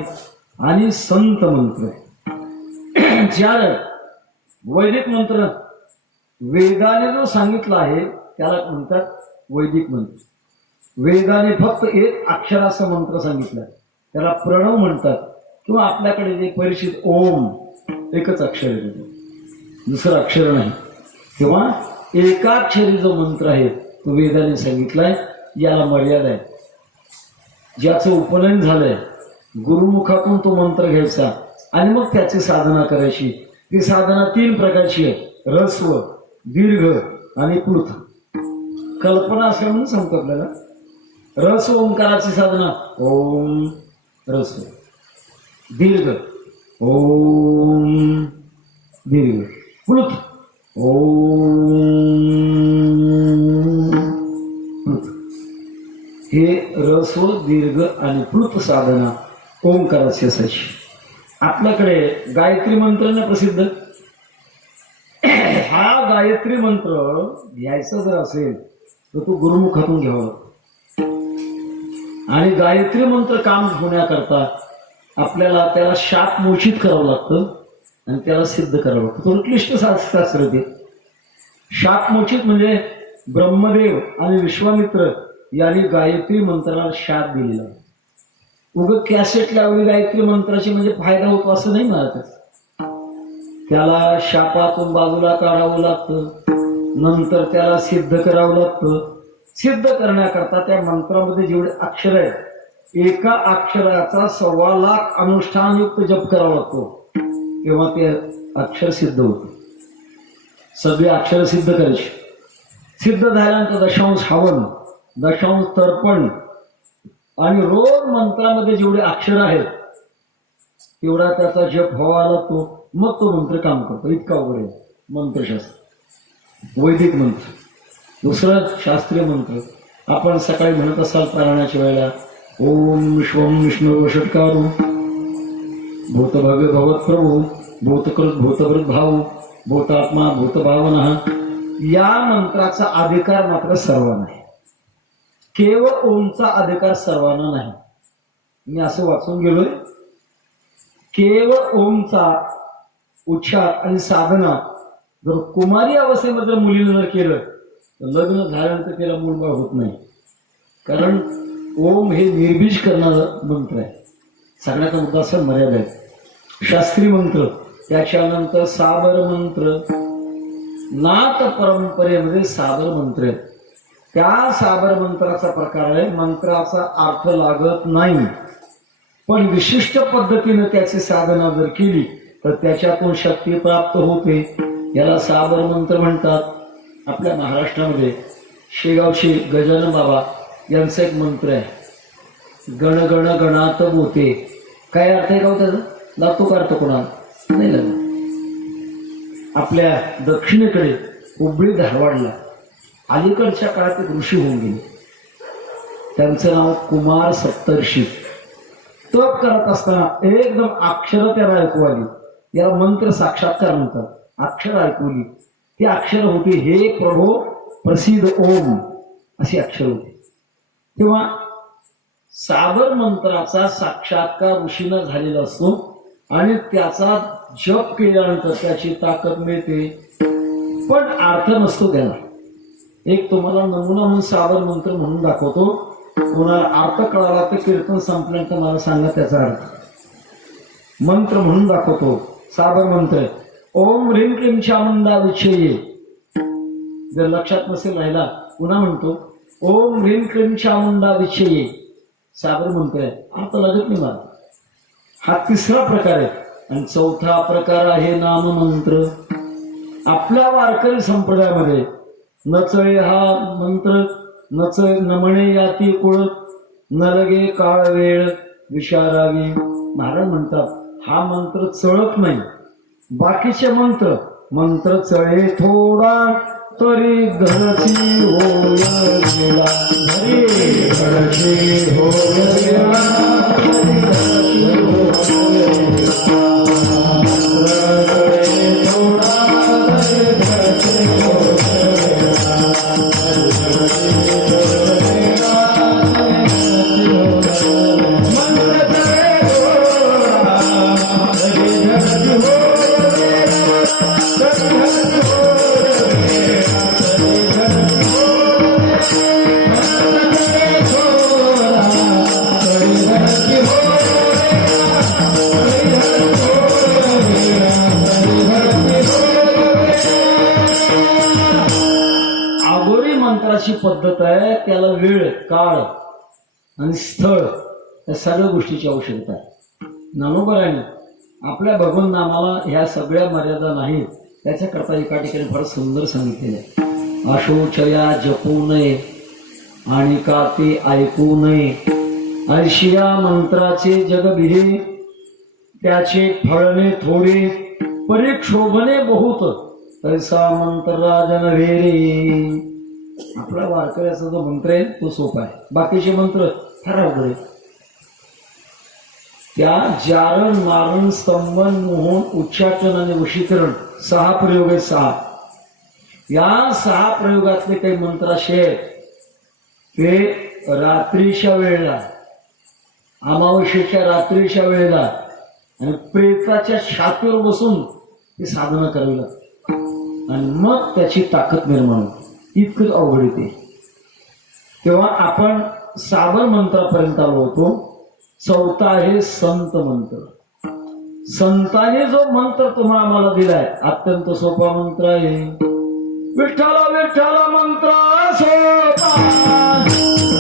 आणि संत मंत्र आहे. 4 आहेत. वैदिक मंत्र वेदाने जो सांगितला आहे त्याला म्हणतात वैदिक मंत्र. वेदाने फक्त 1 अक्षराचा मंत्र सांगितला त्याला प्रणव म्हणतात. किंवा आपल्याकडे जे परिचित ओम एकच अक्षर आहे, दुसरं अक्षर नाही. किंवा एकाक्षरी जो मंत्र आहे तो वेदाने सांगितलाय. याला मर्यादा आहे. ज्याचं उपनयन झालंय गुरुमुखातून तो मंत्र घ्यायचा आणि मग त्याची साधना करायची. ती साधना 3 प्रकारची आहे. ऱ्हस्व, दीर्घ आणि प्लुत. कल्पना असं म्हणून सांगतो आपल्याला. ऱ्हस्व ओंकाराची साधना ओम ऱ्हस्व, दीर्घ ओम दीर्घ, प्लुत ओम प्लुत. हे ऱ्हस्व, दीर्घ आणि प्लुत साधना ओंकाराची असायची. आपल्याकडे गायत्री मंत्र ना प्रसिद्ध. हा गायत्री मंत्र घ्यायचा जर असेल तर तो गुरुमुखातून घ्यावा लागतो. आणि गायत्री मंत्र काम होण्याकरता आपल्याला त्याला शाप मोचित करावं लागतं आणि त्याला सिद्ध करावं लागतं. थोडं क्लिष्ट शास्त्र ते. शाप मोचित म्हणजे ब्रह्मदेव आणि विश्वामित्र यांनी गायत्री मंत्राला शाप दिलेला आहे. उग कॅसेट लावली गायत्री मंत्राची म्हणजे फायदा होतो असं नाही म्हणत. त्याला शापातून बाजूला काढावं लागतं, नंतर त्याला सिद्ध करावं लागतं. सिद्ध करण्याकरता त्या मंत्रामध्ये जेवढे अक्षर आहेत, एका अक्षराचा 1.25 लाख अनुष्ठानयुक्त जप करावा लागतो, तेव्हा ते अक्षर सिद्ध होते. सगळे अक्षर सिद्ध करायचे. सिद्ध झाल्यानंतर दशांश हवन, दशांश तर्पण आणि रोज मंत्रामध्ये जेवढे अक्षर आहेत तेवढा त्याचा जप व्हावा लागतो, मग तो मंत्र काम करतो. इतका अवघड आहे मंत्रशास्त्र. वैदिक मंत्र. दुसरं शास्त्रीय मंत्र आपण सकाळी म्हणत असाल पारायणाच्या वेळेला, ओम विश्वम विष्णू षटकारू भूतभव्य भगवत प्रभू भूतकृत भूतभृत भाऊ भूतात्मा भूतभावना. या मंत्राचा अधिकार मात्र सर्वांना आहे. केवळ ओमचा अधिकार सर्वांना नाही. मी असं वाचून गेलोय. केवळ ओमचा उच्चार आणि साधना जर कुमारी अवस्थेमध्ये मुलीनं जर केलं तर लग्न झाल्यानंतर त्याला मूलबाळ होत नाही. कारण ओम हे निर्बीज करणारा मंत्र आहे. सगळ्याचा मुद्दा असं मर्यादा आहे. शास्त्रीय मंत्र, त्याच्यानंतर साबर मंत्र, नाथ परंपरेमध्ये साबर मंत्र आहे. त्या साबर मंत्राचा प्रकार आहे, मंत्राचा अर्थ लागत नाही, पण विशिष्ट पद्धतीने त्याची साधना जर केली तर त्याच्यातून शक्ती प्राप्त होते. याला साबर मंत्र म्हणतात. आपल्या महाराष्ट्रामध्ये शेगावचे गजानन बाबा यांचा एक मंत्र आहे, गण गण गणात बोते. काय अर्थ आहे का त्याचा? लागतो का अर्थ कोणाला? नाही लागला. आपल्या दक्षिणेकडे हुबळी धारवाडला अलीकडच्या काळात एक ऋषी होऊन गेले. त्यांचं नाव कुमार सप्तर्षी. तप करत असताना एकदम अक्षर त्याला ऐकू आली. याला मंत्र साक्षात्कार म्हणतात. अक्षर ऐकवली. ती अक्षर होती, हे प्रभो प्रसिद्ध ओम, अशी अक्षर होती. तेव्हा साबर मंत्राचा साक्षात्कार ऋषीनं झालेला असतो आणि त्याचा जप केल्यानंतर त्याची ताकद मिळते, पण अर्थ नसतो त्याला. एक तुम्हाला नमुना म्हणून साबर मंत्र म्हणून दाखवतो. कोणाला अर्थ कळाला तर कीर्तन संपल्यानंतर मला सांगा त्याचा अर्थ. मंत्र म्हणून दाखवतो. साबर मंत्र ओम ह्रीं क्लीं चामुंडा विच्छेये. जर लक्षात नसेल राहिला पुन्हा म्हणतो, ओम ह्रीं क्लीं चामुंडा विच्छेये. साबर मंत्र आहे. अर्थ लागत नाही मला. हा तिसरा प्रकार आहे. आणि चौथा प्रकार आहे नाममंत्र. आपल्या वारकरी संप्रदायामध्ये नचळे हा मंत्र, नच नमणे याती कुळ, नलगे काळ वेळ विचारावी. महाराज म्हणतात हा मंत्र चळत नाही. बाकीचे मंत्र, मंत्र चळे थोडा तरी घरची होय गेला, घरी घरची होय गेला, मंत्राची पद्धत आहे. त्याला वेळ, काळ आणि स्थळ या सगळ्या गोष्टीची आवश्यकता आहे. ज्ञानोबराने आपल्या भगवंत नामाला ह्या सगळ्या मर्यादा नाहीत. त्याच्याकरता एका ठिकाणी फार सुंदर सांगितलेलं आहे. अशोचया जपू नये आणि का ते ऐकू नये. ऐशिया मंत्राचे जगबिहे, त्याचे फळणे थोडे, परिक्षोभने बहुत, तैसा मंत्र राजन वेरे. आपला वारकऱ्याचा जो मंत्र आहे तो सोपा आहे. बाकीचे मंत्र फार अवघड आहे. त्या जारण, मारण, स्तंभन, मोहन, उच्चाटन आणि वशीकरण 6 प्रयोग आहेत. 6. या 6 प्रयोगातले काही मंत्र असे आहेत ते रात्रीच्या वेळेला अमावस्येच्या रात्रीच्या वेळेला आणि प्रेताच्या छातीवर बसून ती साधना करावी लागते आणि मग त्याची ताकद निर्माण होते. इतकं अवघड येते. तेव्हा आपण साबर मंत्रापर्यंत आलो होतो. चौथा आहे संत मंत्र. संतांनी जो मंत्र तुम्हाला आम्हाला दिलाय अत्यंत सोपा मंत्र आहे. विठ्ठल विठ्ठल मंत्र सोपा हरी बाबा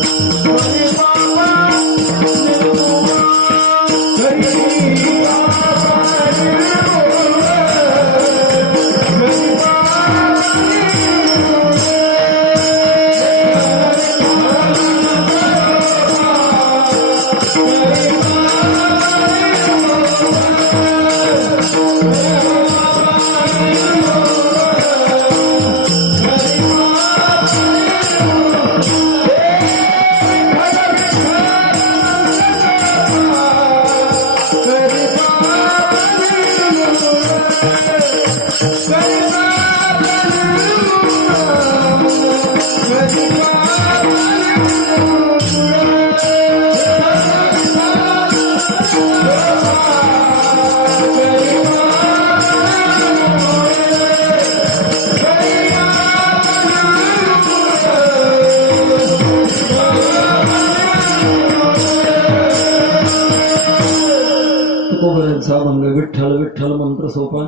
तुकोबऱ्यांचा मंग विठ्ठल विठ्ठल मंत्र सोपा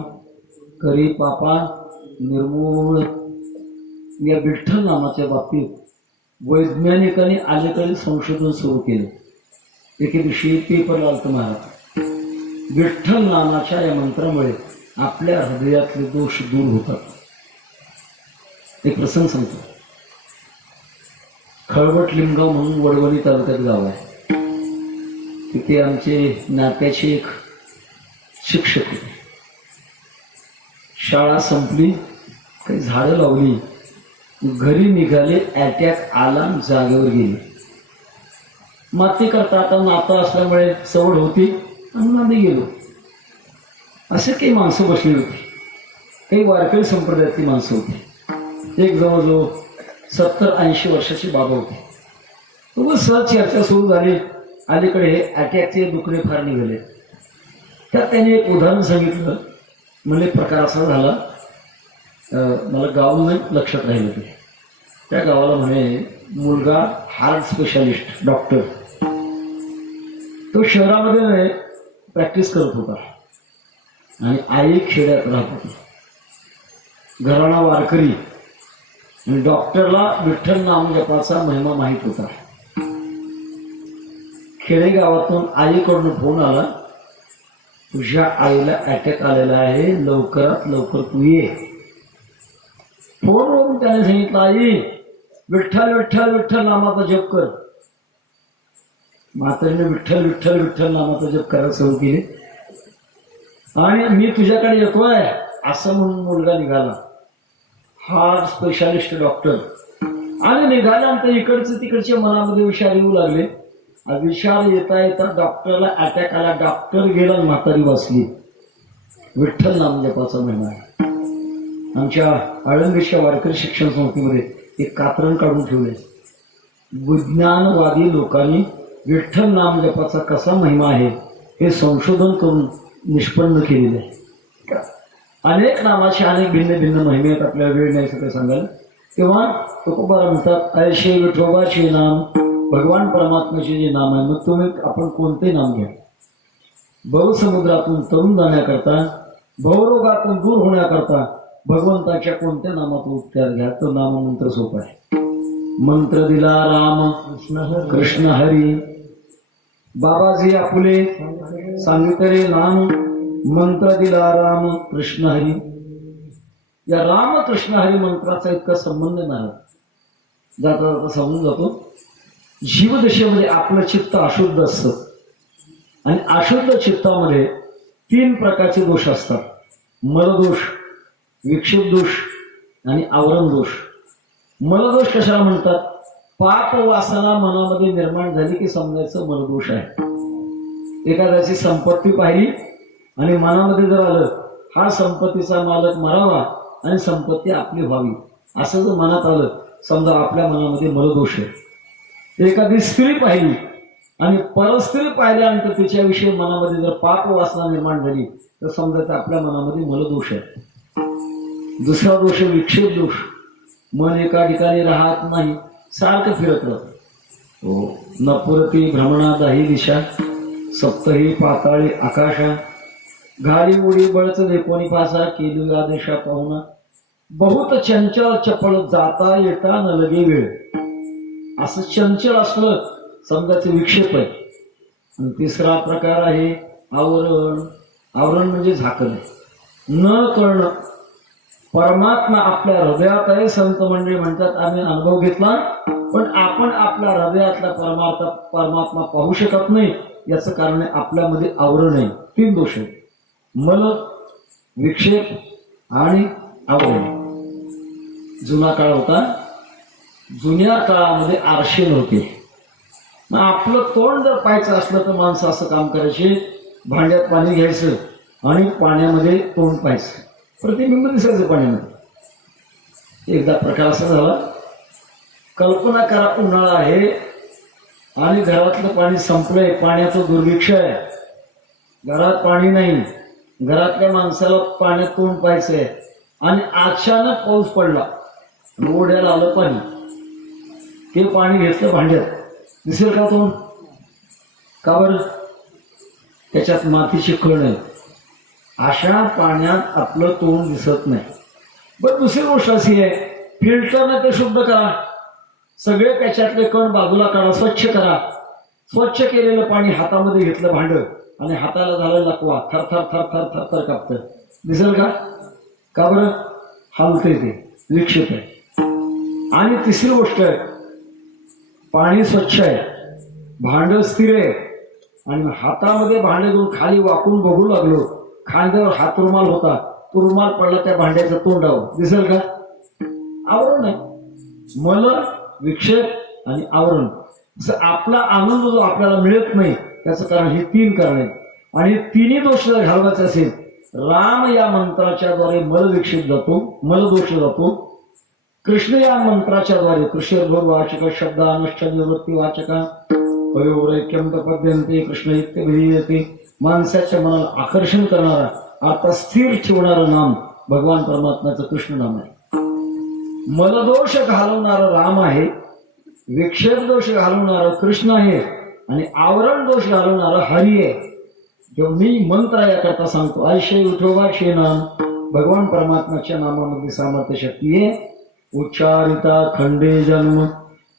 करी पापा निर्मूळ. या विठ्ठल नामाच्या बाबतीत वैज्ञानिकांनी अलीकडे संशोधन सुरू केलं. एके दिवशी पेपर लावतं महाराज, विठ्ठल नामाच्या या मंत्रामुळे आपल्या हृदयातले दोष दूर होतात. एक प्रसंग सांगतो. खळवट लिमगाव म्हणून वडवणी तालुक्यात गाव आहे. तिथे आमचे नात्याचे एक शिक्षक होते. शाळा संपली, काही झाडं लावली, घरी निघाले, अटॅक आला, जागेवर गेले. माती करता आता नातं असल्यामुळे सवड होती आणि आम्ही गेलो. असे काही माणसं बसली होती. काही वारकरी संप्रदायातली माणसं होती. एक जवळजवळ 70-80 वर्षाची बाबा होते. तो सहज चर्चा सुरू झाली. अलीकडे अटॅकचे दुखणे फार निघाले. त्यात त्यांनी एक उदाहरण सांगितलं. म्हणजे प्रकार असा झाला, मला गाव नाही लक्षात राहिलं ते. त्या गावाला म्हणे मुलगा हार्ट स्पेशालिस्ट डॉक्टर. तो शहरामध्ये प्रॅक्टिस करत होता आणि आई खेड्यात राहत होती. घराणा वारकरी आणि डॉक्टरला विठ्ठल नाम जपाचा महिमा माहीत होता. खेडेगावातून आईकडून फोन आला, तुझ्या आईला अटॅक आलेला आहे, लवकरात लवकर तू ये. फोनवरून त्याने सांगितलं, आई विठ्ठल विठ्ठल विठ्ठल नामाचा जप कर. म्हातारीने विठ्ठल विठ्ठल विठ्ठल नामाचा जप करायला सुरू केले आणि मी तुझ्याकडे येतोय असं म्हणून मुलगा निघाला. Heart specialist doctor. आणि निघाल्यानंतर इकडचे तिकडचे मनामध्ये विचार येऊ लागले. विचार येता येता डॉक्टरला अटॅक आला. डॉक्टर गेला, म्हातारी बसली. विठ्ठल नाम जपाचा महिमा आहे. आमच्या आळंदीच्या वारकरी शिक्षण संस्थेमध्ये एक कात्रण काढून ठेवले. विज्ञानवादी लोकांनी विठ्ठल नाम जपाचा कसा महिमा आहे हे संशोधन करून निष्पन्न केलेले आहे. अनेक नामाचे अनेक भिन्न भिन्न महिमे आहेत. आपल्याला वेळ नाही सगळं सांगायला. तेव्हा तुकोबारा म्हणतात, ऐशे विठोबाचे नाम, भगवान परमात्म्याचे जे नाम आहे. मग तुम्ही आपण कोणते नाम घ्या. भवसमुद्रातून तरुण जाण्याकरता, भवरोगातून दूर होण्याकरता भगवंताच्या कोणत्या नामातून उच्चार घ्या. तो नाममंत्र सोपा आहे. मंत्र दिला राम कृष्ण हरी. बाबाजी आपुले सांगितले नाम. मंत्र दिला राम कृष्ण हरी. या राम कृष्ण हरी मंत्राचा इतका संबंध नाही. जाता जाता समजून जातो. जीवदशेमध्ये आपलं चित्त अशुद्ध असतं आणि अशुद्ध चित्तामध्ये 3 प्रकारचे दोष असतात. मलदोष, विक्षेप दोष आणि आवरण दोष. मलदोष कशाला म्हणतात? पाप वासना मनामध्ये निर्माण झाली की समजायचं मलदोष आहे. एखाद्याची संपत्ती पाहिली आणि मनामध्ये जर आलं हा संपत्तीचा मालक मरावा आणि संपत्ती आपली व्हावी असं जर मनात आलं, समजा आपल्या मनामध्ये मलदोष आहे. एखादी स्त्री पाहिली आणि परस्त्री पाहिल्यानंतर तिच्याविषयी मनामध्ये जर पाप वासना निर्माण झाली तर समजायचं आपल्या मनामध्ये मलदोष आहे. दुसरा दोष विक्षेप दोष. मन एका ठिकाणी राहत नाही, सारखं फिरत राहत. हो. नपुरती भ्रमणादाही दिशा, सप्तही पाताळी आकाशा, घाली उडी बळच लेकोनी फासा, केली आदेशा पाहुणा, बहुत चंचल चपळ जाता येता न लगे वेळ. असं चंचल असलं समजायचं विक्षेप आहे. आणि तिसरा प्रकार आहे आवरण. आवरण म्हणजे झाकण आहे, न कळणं. परमात्मा आपल्या हृदयात आहे. संत मंडळी म्हणतात आम्ही अनुभव घेतला पण आपण आपल्या हृदयातला परमात्मा पाहू शकत नाही. याचं कारण आहे आपल्यामध्ये आवरण आहे. 3 दोष आहेत, मल, विक्षेप आणि आवरण. जुना काळ होता, जुन्या काळामध्ये आरशे नव्हते. मग आपलं तोंड जर पाहायचं असलं तर माणसं असं काम करायचे, भांड्यात पाणी घ्यायचं आणि पाण्यामध्ये तोंड पाहायचं, प्रतिबिंब दिसायचं पाण्यामध्ये. एकदा प्रकार असा झाला, कल्पना करा उन्हाळा आहे आणि घरातलं पाणी संपलंय, पाण्याचं दुर्भिक्ष आहे, घरात पाणी नाही, घरातल्या माणसाला पाण्यात तोंड पाहायचंय आणि अचानक पाऊस पडला, ओढ्याला आलं पाणी. ते पाणी घेतलं भांड्यात, दिसेल का तोंड? का बरं? त्याच्यात मातीची कण आहे. अशा पाण्यात आपलं तोंड दिसत नाही. बरं, दुसरी गोष्ट अशी आहे, फिल्टरने ते शुद्ध करा, सगळे त्याच्यातले कण बाजूला काढा, स्वच्छ करा. स्वच्छ केलेलं पाणी हातामध्ये घेतलं भांड आणि हाताला झालं लकवा, थर थर थर थर थर थर कापतं, दिसेल का? का बरं? हलतंय, ते विक्षेप आहे. आणि तिसरी गोष्ट आहे, पाणी स्वच्छ आहे, भांड स्थिर आहे आणि हातामध्ये भांडे घेऊन खाली वाकून बघू लागलो, खांद्यावर हात रुमाल होता, तो रुमाल पडला त्या भांड्याच्या तोंडावर, दिसेल का? आवरण आहे. मल, विक्षेप आणि आवरण. आपला आनंद जो आपल्याला मिळत नाही त्याचं कारण हे 3 कारण आहेत. आणि 3ही दोष जर घालवायचे असेल, राम या मंत्राच्या द्वारे मल विक्षेप जातो, मलदोष जातो. कृष्ण या मंत्राच्या द्वारे कृष्ण वाचक शब्दानुष्ठ निवृत्ती वाचका पयोरैक्यम पद्यंते कृष्ण इत्यादी माणसाच्या मनाला आकर्षण करणारा, आता स्थिर ठेवणारं नाम भगवान परमात्म्याचं कृष्ण नाम आहे. मलदोष घालवणारं राम आहे, विक्षेप दोष घालवणारं कृष्ण आहे आणि आवरण दोष घालवणारं हरी आहे. जो मी मंत्र याकरता सांगतो, आयशे विठोबा शे नाम. भगवान परमात्म्याच्या नामामध्ये सामर्थ्य शक्ती आहे. उच्चारिता खंडे जन्म,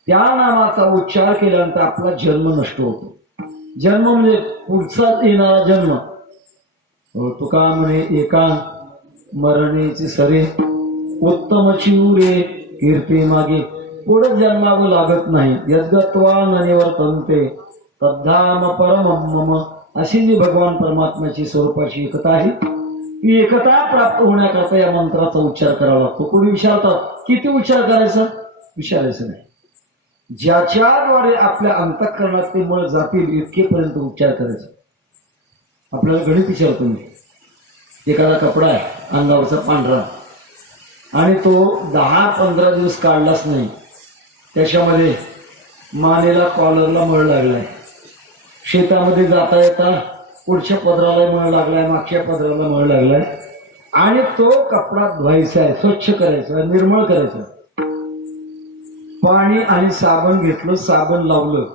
त्या नामाचा उच्चार केल्यानंतर आपला जन्म नष्ट होतो. जन्म म्हणजे पुढचा येणारा जन्म. तुका म्हणे एका मरणेचे सरे, उत्तम चिमुरे कीर्ती मागे. पुढे जन्मावं लागत नाही. यद्गत्वा न निवर्तन्ते तद्धाम परमं मम. अशी जी भगवान परमात्म्याची स्वरूपाची एकता आहे, ती एकता प्राप्त होण्याकरता या मंत्राचा उच्चार करावा लागतो. कोणी विचारतात किती उच्चार करायचा? विचारायचं नाही. ज्याच्याद्वारे आपल्या अंतःकरणात ते मळ जातील इतकेपर्यंत उच्चार करायचा. आपल्याला गणित विचारतो मी, एखादा कपडा आहे अंगावरचा पांढरा आणि तो 10-15 दिवस काढलाच नाही, त्याच्यामध्ये मानेला कॉलरला मळ लागलाय, शेतामध्ये जाता येता पुढच्या पदराला मळ लागलाय, मागच्या पदराला मळ लागलाय आणि तो कपडा धुवायचा आहे, स्वच्छ करायचा, निर्मळ करायचा. पाणी आणि साबण घेतलं, साबण लावलं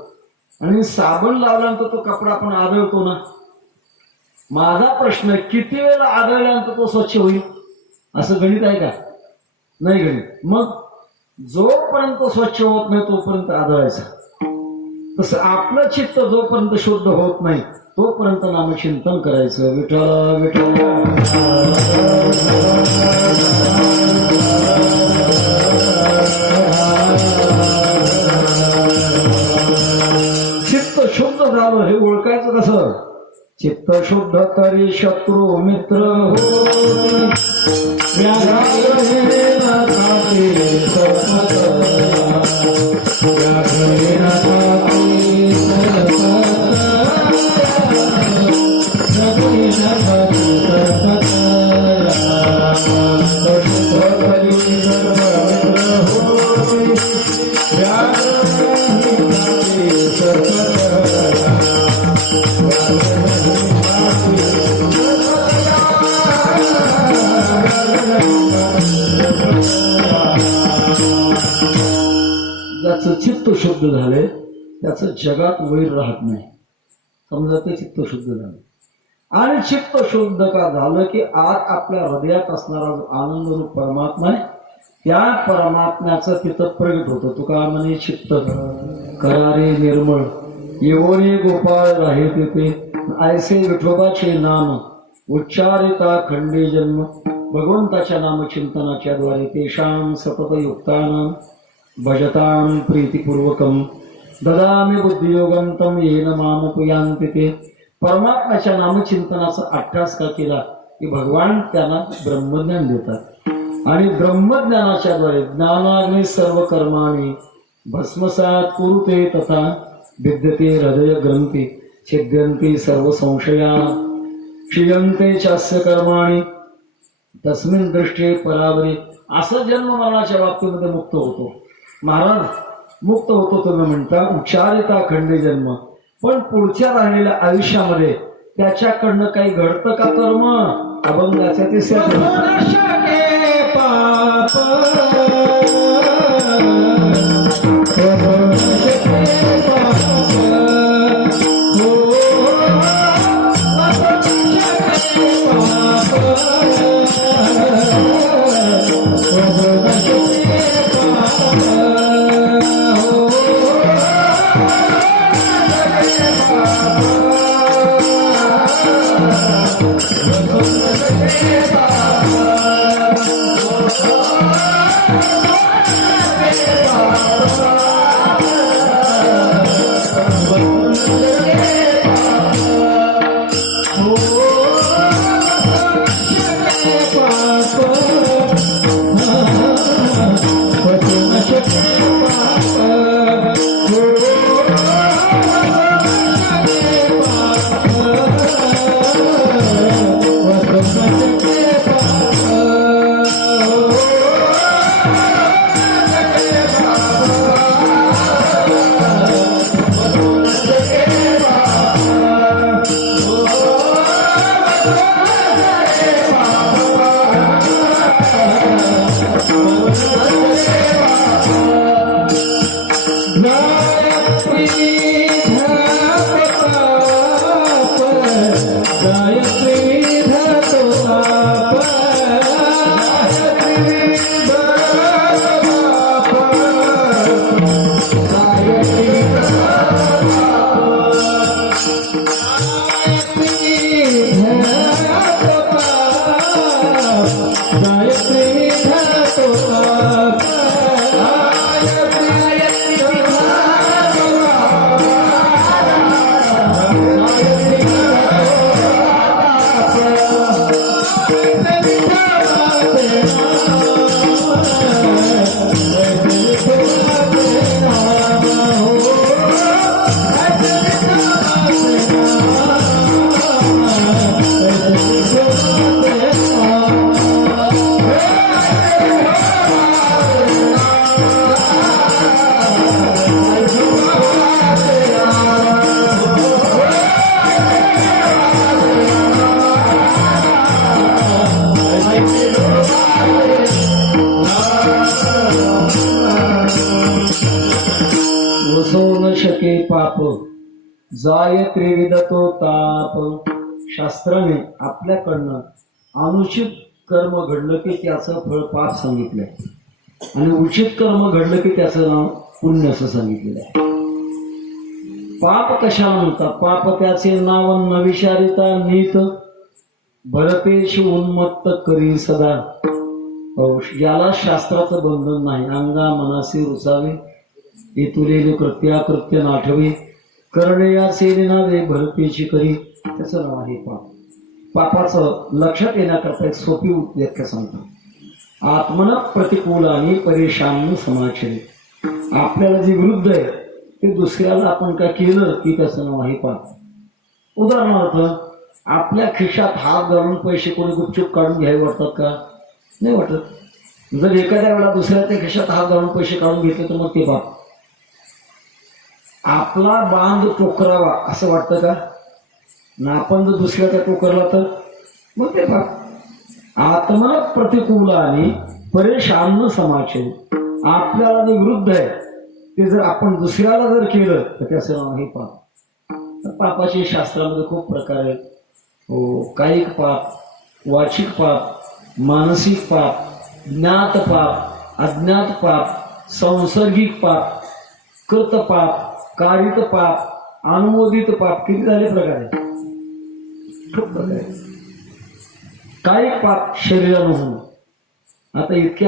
आणि साबण लावल्यानंतर तो कपडा आपण आदळतो ना. माझा प्रश्न, किती वेळा आदळल्यानंतर तो स्वच्छ होईल? असं गणित आहे का? नाही गणित. मग जोपर्यंत स्वच्छ होत नाही तोपर्यंत आदळायचं. तसं आपलं चित्त जोपर्यंत शुद्ध होत नाही तोपर्यंत नामचिंतन करायचं. विठ्ठल विठ्ठल. चित्त शुद्ध झालं हे ओळखायचं कसं? चित्त शुद्ध तरी शत्रू मित्र हो, ज्याचं चित्त शुद्ध झाले त्याचं जगात वैर राहत नाही. समजा ते चित्त शुद्ध झालं आणि चित्त शुद्ध का झालं की आज आपल्या हृदयात असणारा जो आनंद रूप परमात्मा आहे त्या परमात्म्याचं तिथं प्रगट होतं. तुका म्हणे चित्त करारे निर्मळ येवोने गोपाळ राहे तिथे ऐसे विठोबाचे नाम उच्चारिता खंडे जन्म. भगवंताच्या नामचिंतनाच्या द्वारे तेषां सतत युक्तानां भजतां प्रीतिपूर्वकम ददामी बुद्धियोगंतम येन मामुपयांति ते. परमात्म्याच्या नामचिंतनाचा अभ्यास का केला की भगवान त्यांना ब्रह्मज्ञान देतात आणि ब्रह्मज्ञानाच्या द्वारे ज्ञानाग्नी सर्व कर्माणी भस्मसात कुरुते तथा विद्यते हृदय ग्रंथी छिद्यन्ते सर्व संशया क्षीयन्ते चास्य कर्माणी तस्मिन् दृष्टे परावरे. असं जन्म मरणाच्या बाबतीमध्ये मुक्त होतो. महाराज मुक्त होतो तुम्ही म्हणता उच्चारिता खंडे जन्म. पण पुढच्या राहिलेल्या आयुष्यामध्ये त्याच्याकडनं काही घडतं का कर्म अभंगाच्या तिसऱ्या पाप जाय त्रिविध तो ताप. शास्त्राने आपल्याकडनं अनुचित कर्म घडलं की त्याचं फळ पाप सांगितलंय आणि उचित कर्म घडलं की त्याचं नाव पुण्य असं सांगितलेलं आहे. पाप कशाला म्हणतात? पाप त्याचे नाव न विचारिता नीत भरतेशी उन्मत्त करी सदा. याला शास्त्राचं बंधन नाही. अंगा मनासी रुचावे इतुलेले कृत्याकृत्य नाठवे करणे या सेनावे भरतेची करी. त्याचं नाव आहे पाप. पापाचं लक्षात येण्याकरता एक सोपी व्याख्या सांगतो. आत्मन प्रतिकूल आणि परेशान समाचरे. आपल्याला जे विरुद्ध आहे ते दुसऱ्याला आपण काय केलं की त्याचं नाव आहे पाप. उदाहरणार्थ आपल्या खिशात हात घालून पैसे कोणी गुपचूप काढून घ्यावे वाटतात का? नाही वाटत. जर एखाद्या वेळा दुसऱ्याच्या खिशात हात घालून पैसे काढून घेतले तर मग ते पाप. आपला बांध टोकरावा असं वाटतं का? ना आपण जर दुसऱ्याचा टोकरला तर मग ते पाप. आत्मा प्रतिकूल आणि परेशान न समाचे आपल्याला जे विरुद्ध आहे ते जर आपण दुसऱ्याला जर केलं तर त्याचं नाव हे पाप. तर पापाचे शास्त्रामध्ये खूप प्रकार आहेत. हो, कायिक पाप, वाचिक पाप, मानसिक पाप, ज्ञात पाप, अज्ञात पाप, सांसर्गिक पाप, कृत पाप, कारित पाप, अनुमोदित पाप. किती झाले प्रकार आहेत? खूप प्रकार आहेत. कायिक पाप शरीरानं होणं. आता इतके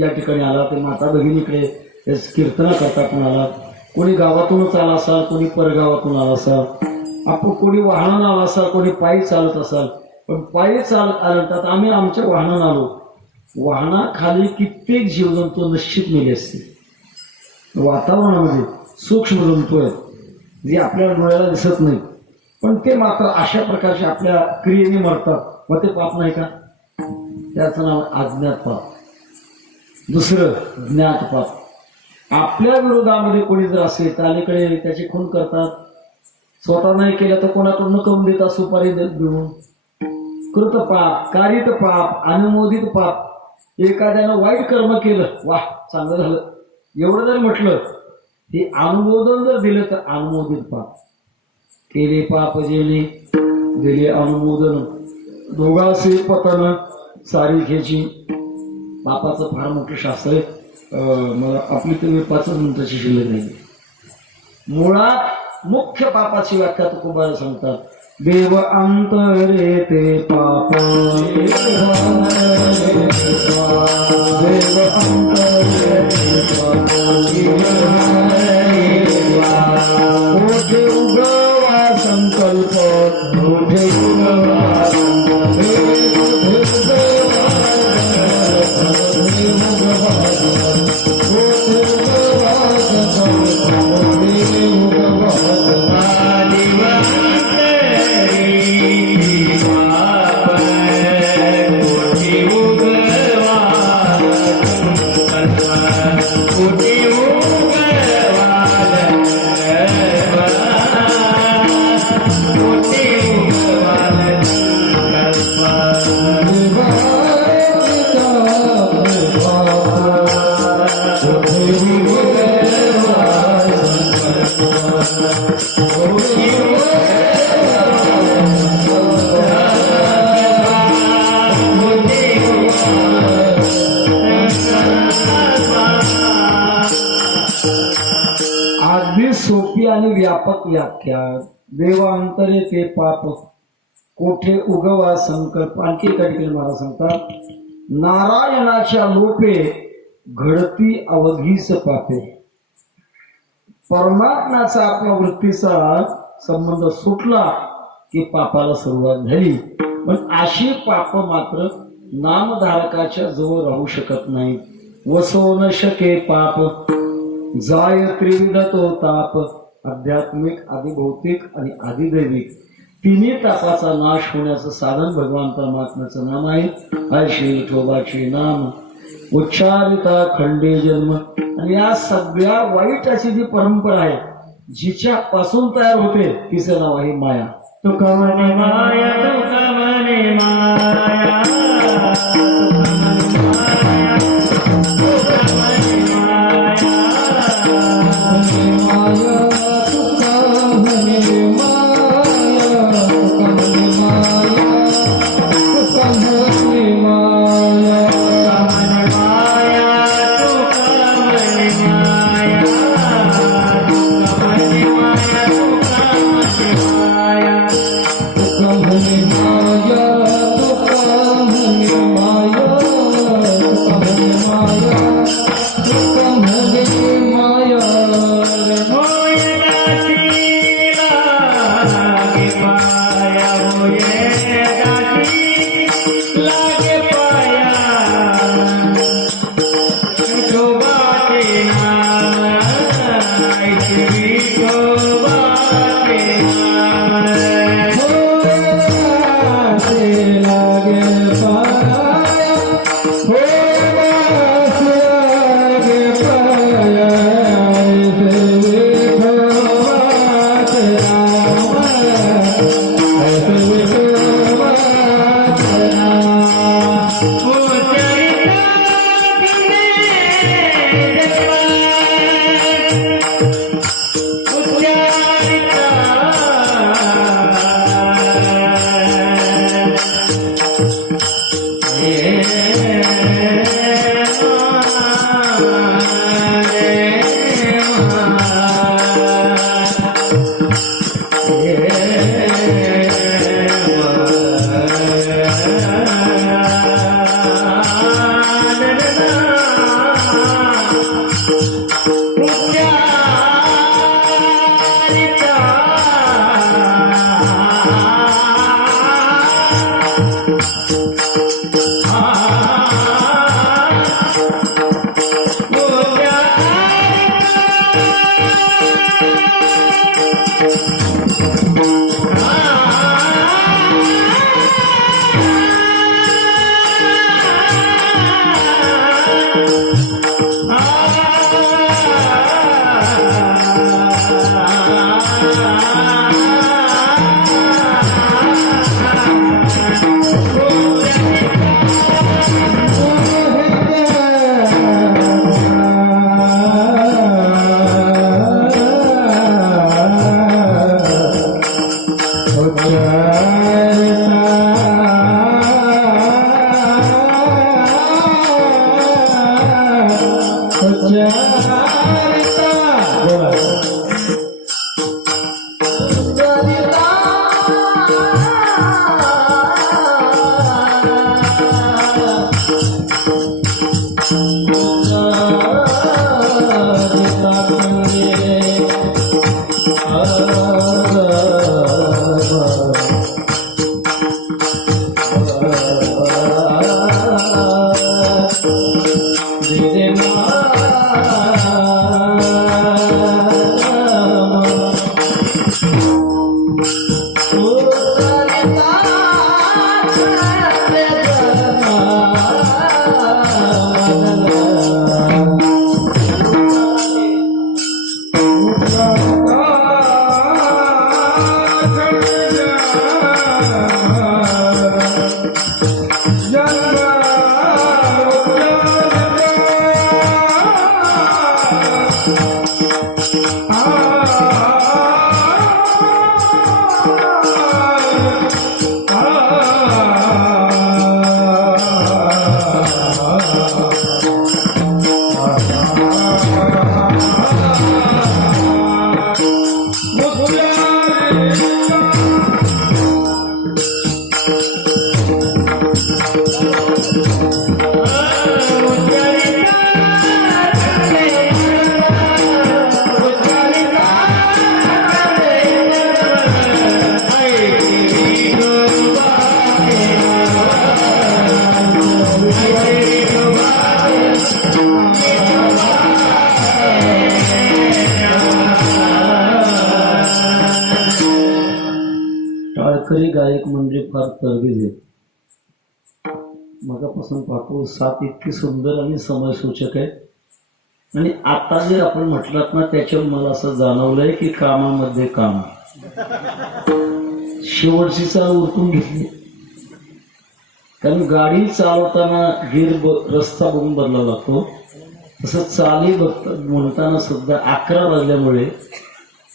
या ठिकाणी आला ते माता भगिनीकडे कीर्तन करता कोण आला, कोणी गावातूनच आला असाल, कोणी परगावातून आला असाल, आपण कोणी वाहनानं आला असाल, कोणी पायी चालत असाल. पण पायी चालत आलं तर आम्ही आमच्या वाहनानं आलो. वाहनाखाली कित्येक जीवजंतू निश्चित मेले असते. वातावरणामध्ये सूक्ष्म जंतू आहेत जे आपल्या डोळ्याला दिसत नाही, पण ते मात्र अशा प्रकारचे आपल्या क्रियेने मरतात. मग ते पाप नाही का? त्याचं नाव अज्ञात पाप. दुसरं ज्ञात पाप. आपल्या विरोधामध्ये कोणी जर असेल तर अलीकडे त्याची खून करतात. स्वतः नाही केलं तर कोणाकडून करून देतात सुपारी देऊन. कृत पाप, कारित पाप, अनुमोदित पाप. एखाद्यानं वाईट कर्म केलं, वाह चांगलं झालं एवढं जर म्हटलं, हे अनुमोदन जर दिलं तर अनुमोदित पाप. केले पाप जेणे दिले अनुमोदन, दोघांचे पतन सारी घ्यायची. पापाचं फार मोठं शास्त्र आहे. मला आपली तुम्ही 5 मिनिटाची शिल्लक नाही. मुळात मुख्य पापाची व्याख्या तुकोबा सांगतात. देव अंतरे ते पाप, देव अंतरे मोठे उगवा संकल्प, मोठे उगवा अगदी सोपी आणि व्यापक व्याख्या. देवांतरे ते पाप, कोठे उगवा संकल्प. आणखी एका ठिकाणी मला सांगतात, नारायणाच्या लोपे घडती अवधीस पापे. परमात्म्याचा आपल्या वृत्तीचा संबंध सुटला की पापाला सुरुवात झाली. पण अशी पाप मात्र नामधारकाच्या जवळ राहू शकत नाही. वसो न शके पाप, जाय त्रिविध तो ताप. आध्यात्मिक, आदिभौतिक आणि आदिदैविक तिन्ही तापाचा नाश होण्याचं साधन भगवान परमात्म्याचं नाम आहे. ऐशी विठोबाचे नाम उच्चारिता खंडे जन्म. आणि या सगळ्या वाईट अशी जी परंपरा आहे जिच्या पासून तयार होते तिचं नाव आहे माया. तुका म्हणे माया, तुका म्हणे माया, टाळकरी गायक म्हणजे फार तरबेज आहेत. मगापासून पाहतो साथ इतकी सुंदर आणि समयसूचक आहे. आणि आता जे आपण म्हटलात ना त्याच्यावर मला असं जाणवलंय की कामामध्ये काम. शेवटची चाल उरकून घेतली, कारण गाडी चालवताना रस्ता बघून बदलावा लागतो. तसं चाली म्हणताना सुद्धा 11 वाजल्यामुळे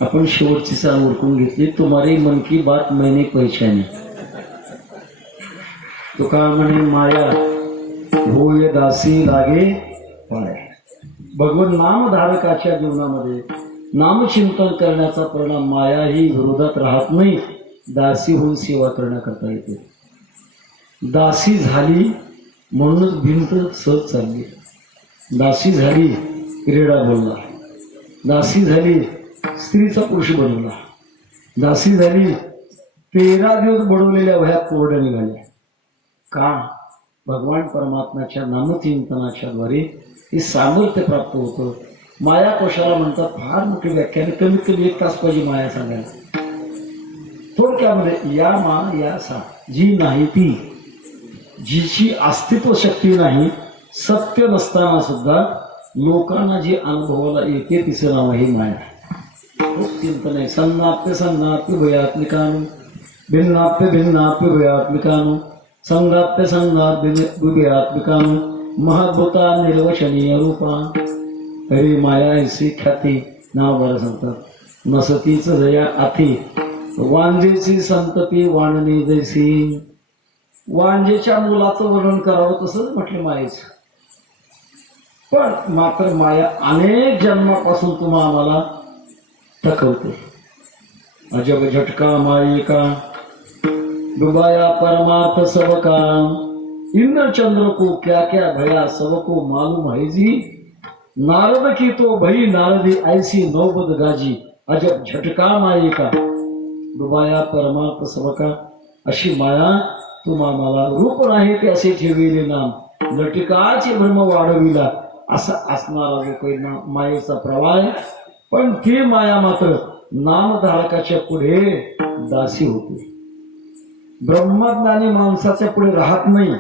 आपण शेवटची चाल उरकून घेतली. तुम्हारी मन की बात मैंने पहचानी. तुका म्हणे माया होय दासी लागे पाय. भगवान नामधारकाच्या जीवनामध्ये नामचिंतन करण्याचा परिणाम माया ही विरोधात राहत नाही, दासी होऊन सेवा करण्याकरता येते. दासी झाली म्हणूनच भिंत सहज चालली. दासी झाली क्रीडा बोलला. दासी झाली स्त्रीचा पुरुष बनवला. दासी झाली 13 दिवस बडवलेल्या वह्या कोरड्या निघाल्या. का? भगवान परमात्म्याच्या नामचिंतनाच्या द्वारे हे सामर्थ्य प्राप्त होतं. माया कोशाला म्हणतात फार मोठी व्याख्याने, कमीत कमी 1 तास पाहिजे माया सांगायला. थोडक्यामध्ये या मा या सा जी नाही ती, जिची अस्तित्व शक्ती नाही, सत्य नसताना सुद्धा लोकांना जी अनुभवाला येते तिचं नाव आहे माया. खूप चिंतन आहे. सन्नाप्य सन्नाप्य भयात्मिकानु, भिन्नाप्य भिन्नाप्य भयात्मिकानु, संगाप्य संगात भयात्मिकानु, महद्भुता निर्वचनीय रूपा. तरी माया ऐसी ख्याती नाव बरं सांगतात. नसतीच जया आती, वांजेची संतती वाणणी जैसी. वांजेच्या मुलाचं वर्णन करावं तसंच म्हटलं मायेचं. पण मात्र माया अनेक जन्मापासून तुम्हा आम्हाला थकवते. अजब झटका माई का डुबाया परमार्थ सबका, इंद्र चंद्र को क्या क्या भया सबको मालूम है जी, नारद की तो भई नारदी ऐसी नौबत गाजी, अजब झटका माये का डुबाया परमार्थ सबका, अशी माया तुम्हा मला रूप नाही त्याचे ठेविले नाम, लटिकाचे भ्रम वाढविला, असा असणारा जो काही मायेचा प्रवाह आहे. पण ती माया मात्र नामधारकाच्या पुढे दासी होते. ब्रह्मज्ञानी माणसाच्या पुढे राहत नाही,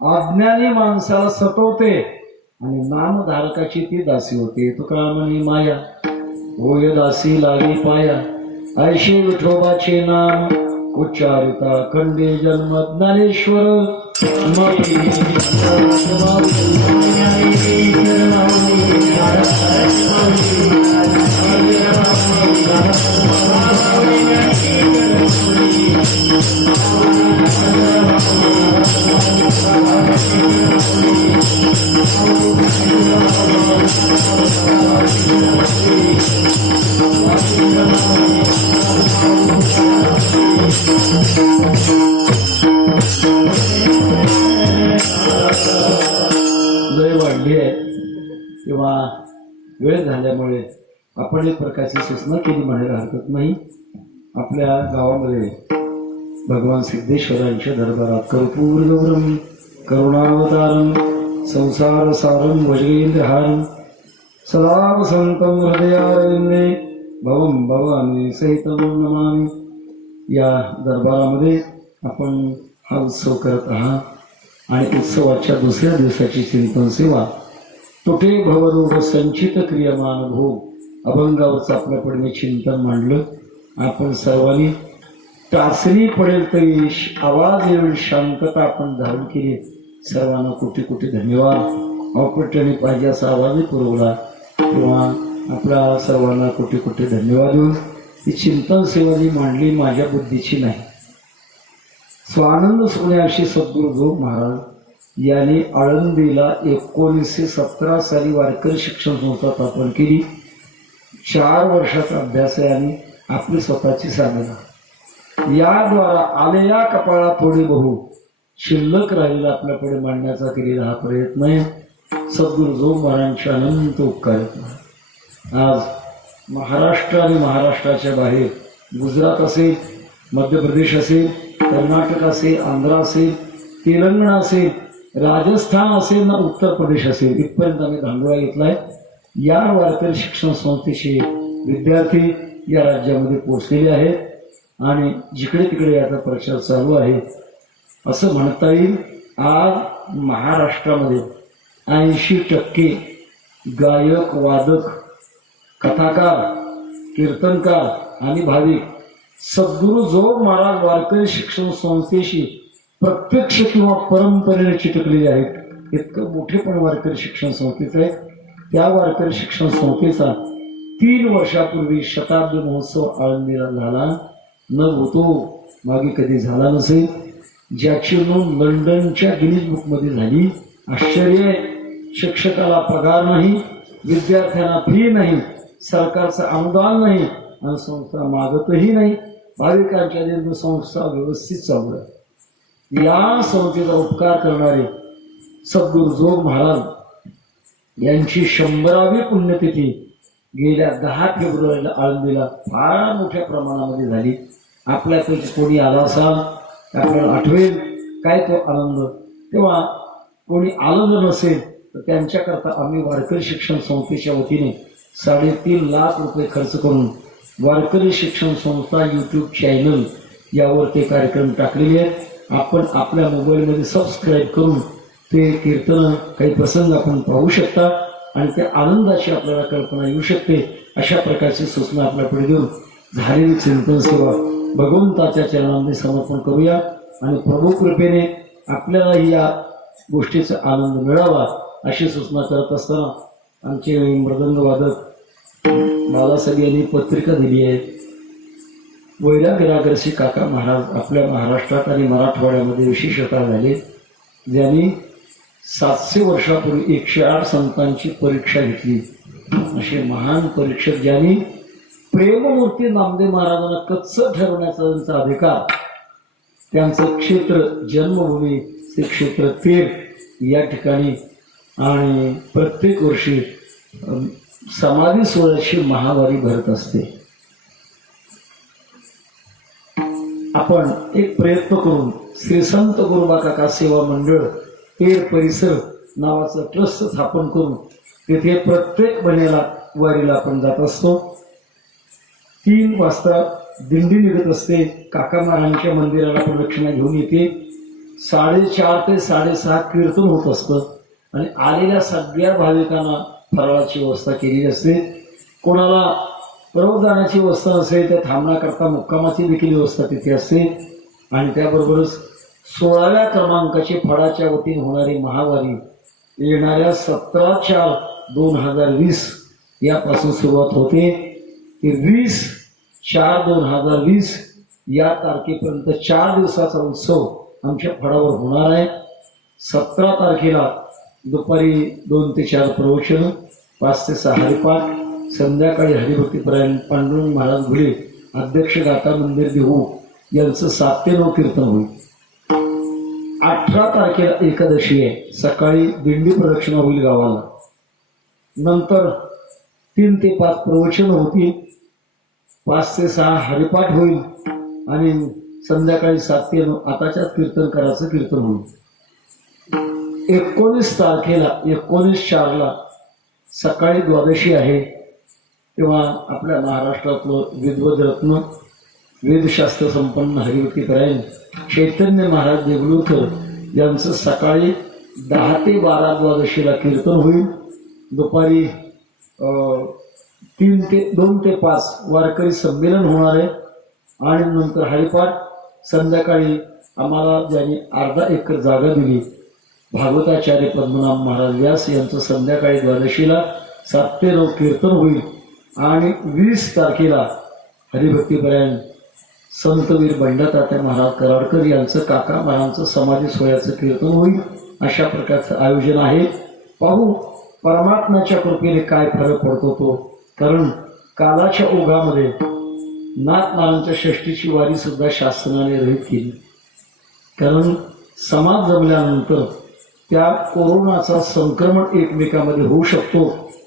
अज्ञानी माणसाला सतवते आणि नामधारकाची ती दासी होते. तुकाराम म्हणे माया होय दासी लागे पाया, ऐशी विठोबाचे नाम उच्चारिता खंडे जन्म ज्ञानेश्वर लय वाढली आहे किंवा वेळ झाल्यामुळे आपण एक प्रकारची सूचना केली म्हणायला हरकत नाही. आपल्या गावामध्ये भगवान सिद्धेश्वरांच्या दरबारात कर्पूर गौरम करुणावतारम संसार सारम वज्रेंद्रहारम सदा वसंतम हृदयारविंदे भवम भवानी सहितम नमामि. या दरबारामध्ये आपण हा उत्सव करत आहात आणि उत्सवाच्या दुसऱ्या दिवसाची चिंतन सेवा तुटे भवरोग संचित क्रियमान भोग अभंगावरचं आपल्यापुढे मी चिंतन मांडलं. आपण सर्वांनी टाचणी पडेल तरी आवाज येईल शांतता आपण धारण केली. सर्वांना कोटी कोटी धन्यवाद. अवपट्याने पाहिजे असा आवाजही पुरवला किंवा आपल्या सर्वांना कोटी कोटी धन्यवाद देऊन ही चिंतन सेवा जी मांडली माझ्या बुद्धीची नाही. स्वानंद सोन्याशी सद्गुरू जो महाराज यांनी आळंदीला 1917 साली वारकरी शिक्षण संस्था स्थापन केली. 4 वर्षाचा अभ्यास आहे आणि आपली स्वतःची साधना. याद्वारा आलेल्या कपाळा थोडी बहु शिल्लक राहिलेला आपल्यापुढे मांडण्याचा केलेला हा प्रयत्न आहे. सद्गुरू जो महाराजांच्या अनंत उपकार आहेत. आज महाराष्ट्र आणि महाराष्ट्राच्या बाहेर गुजरात असेल, मध्य प्रदेश असेल, कर्नाटक असेल, आंध्र असेल, तेलंगणा असेल, राजस्थान असेल ना उत्तर प्रदेश असेल, इथपर्यंत आम्ही धांडोळा घेतलाय. या वारकरी शिक्षण संस्थेचे विद्यार्थी या राज्यामध्ये पोहोचलेले आहेत आणि जिकडे तिकडे याचा प्रचार चालू आहे. असं म्हणता येईल आज महाराष्ट्रामध्ये 80% गायक, वादक, कथाकार, कीर्तनकार आणि भाविक सद्गुरू जोग महाराज वारकरी शिक्षण संस्थेशी प्रत्यक्ष किंवा परंपरेने चिटकलेले आहेत. इतकं मोठेपण वारकरी शिक्षण संस्थेचं आहे. त्या वारकरी शिक्षण संस्थेचा 3 वर्षापूर्वी शताब्दी महोत्सव आळंदीला झाला न होतो, मागे कधी झाला नसेल. ज्याची नोंद लंडनच्या गिनीज बुकमध्ये झाली. आश्चर्य, शिक्षकाला पगार नाही, विद्यार्थ्यांना फी नाही, सरकारचं अनुदान नाही आणि संस्था मागतही नाही. भाविकांच्या निर्मित संस्था व्यवस्थित चालू आहे. या संस्थेचा उपकार करणारे सद्गुरू जोग महाराज यांची 100वी पुण्यतिथी गेल्या 10 फेब्रुवारीला आळंदीला फार मोठ्या प्रमाणामध्ये झाली. आपल्यापैकी कोणी आला असाल आपल्याला आठवेल काय तो आनंद. तेव्हा कोणी आलं जर नसेल तर त्यांच्याकरता आम्ही वारकरी शिक्षण संस्थेच्या वतीने 3.5 लाख रुपये खर्च करून वारकरी शिक्षण संस्था यूट्यूब चॅनल यावर ते कार्यक्रम टाकलेले आहेत. आपण आपल्या मोबाईलमध्ये सबस्क्राईब करून ते कीर्तन काही प्रसंग आपण पाहू शकता आणि त्या आनंदाची आपल्याला कल्पना येऊ शकते. अशा प्रकारची सूचना आपल्यापुढे देऊन झालेली चिंतन सेवा भगवंताच्या चरणांमध्ये समर्पण करूया आणि प्रभू कृपेने आपल्यालाही या गोष्टीचा आनंद मिळावा अशी सूचना करत असताना आमचे मृदंग वादक बालासाहेब यांनी पत्रिका दिली आहे. वैराग्यरागरसी काका महाराज आपल्या महाराष्ट्रात आणि मराठवाड्यामध्ये विशेषतः झाले, ज्यांनी 700 वर्षापूर्वी 108 संतांची परीक्षा घेतली. असे महान परीक्षक ज्यांनी प्रेममूर्ती नामदेव महाराजांना कच्च ठरवण्याचा त्यांचा अधिकार, त्यांचं क्षेत्र, जन्मभूमी श्री क्षेत्र तेर या ठिकाणी आणि प्रत्येक वर्षी समाधी सोहळ्याची महावारी भरत असते. आपण एक प्रयत्न करून श्री संत गुरुबा काका सेवा मंडळ तेर परिसर नावाचं ट्रस्ट स्थापन करून तिथे प्रत्येक महिन्याला वारीला आपण जात असतो. 3 वाजता दिंडी निघत असते. काका महाराजांच्या मंदिराला प्रदक्षिणा घेऊन येते. 4:30 ते 6:30 कीर्तन होत असतं आणि आलेल्या सगळ्या भाविकांना फराळाची व्यवस्था केलेली असते. कोणाला प्रवदानाची व्यवस्था नसेल तर थांबण्याकरता मुक्कामाची देखील व्यवस्था तिथे असते. आणि त्याबरोबरच 16व्या क्रमांकाची फळाच्या वतीने होणारी महावारी येणाऱ्या 17/4/2020 यापासून सुरुवात होते. 20/4/2020 या तारखेपर्यंत 4 दिवसाचा उत्सव आमच्या फळावर होणार आहे. 17 तारखेला दुपारी 2 ते 4 प्रवचन, 5 ते 6 हरिपाठ, संध्याकाळी हरिभक्तीपरायण पांडुरंग महाराज घुले अध्यक्ष गाथा मंदिर देहू यांचं 7 ते 9 कीर्तन होईल. 18 तारखेला एकादशी आहे. सकाळी दिंडी प्रदक्षिणा होईल गावाला. नंतर 3 ते 5 प्रवचन होतील, 5 ते 6 हरिपाठ होईल आणि संध्याकाळी 7 ते 9 आताच्या कीर्तनकाराचं कीर्तन होईल. 19 तारखेला 19/4 सकाळी द्वादशी आहे. तेव्हा आपल्या महाराष्ट्रातलं विद्वद रत्न वेदशास्त्र संपन्न हरिभक्तीपरायण चैतन्य महाराज देगलूरकर यांचं सकाळी 10 ते 12 द्वादशीला कीर्तन होईल. दुपारी 2 ते 5 वारकरी संमेलन होणार आहे आणि नंतर हरिपाठ. संध्याकाळी आम्हाला ज्यांनी अर्धा एकर जागा दिली भागवताचार्य पद्मनाभ महाराज व्यास यांचं संध्याकाळी द्वादशीला 7 ते 9 कीर्तन होईल. आणि 20 तारखेला हरिभक्तीपरायण संतवीर बंडातात्या महाराज कराडकर यांचं काका महाराजांचं समाधी सोहळ्याचं कीर्तन होईल. अशा प्रकारचं आयोजन आहे. पाहू परमात्म्याच्या कृपेने काय फरक पडतो तो. कारण कालाच्या ओघामध्ये नाथनारायणच्या षष्टीची वारी सुद्धा शासनाने रहित केली. कारण समाज जमल्यानंतर त्या कोरोनाचा संक्रमण एकमेकांमध्ये होऊ शकतो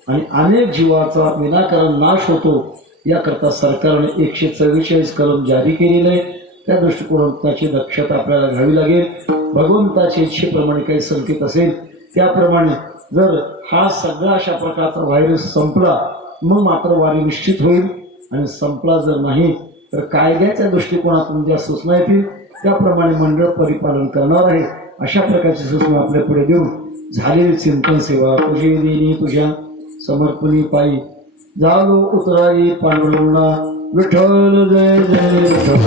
आणि अनेक जीवाचा विनाकारण नाश होतो. याकरता सरकारने 144 कलम जारी केलेले आहे. त्या दृष्टिकोनाची दक्षता आपल्याला घ्यावी लागेल. भगवंताच्या इच्छेप्रमाणे काही संकेत असेल त्याप्रमाणे जर हा सगळा अशा प्रकारचा व्हायरस संपला मग मात्र वारी निश्चित होईल. आणि संपला जर नाही तर कायद्याच्या दृष्टिकोनातून ज्या सूचना येतील त्याप्रमाणे मंडळ परिपालन करणार आहे. अशा प्रकारची सूचना आपल्या पुढे देऊन झालेली चिंतन सेवा तुझी देणी तुझ्या समर्पणी पायी जालो उतराई पांडुरंगा विठ्ठल जय जय विठ्ठल.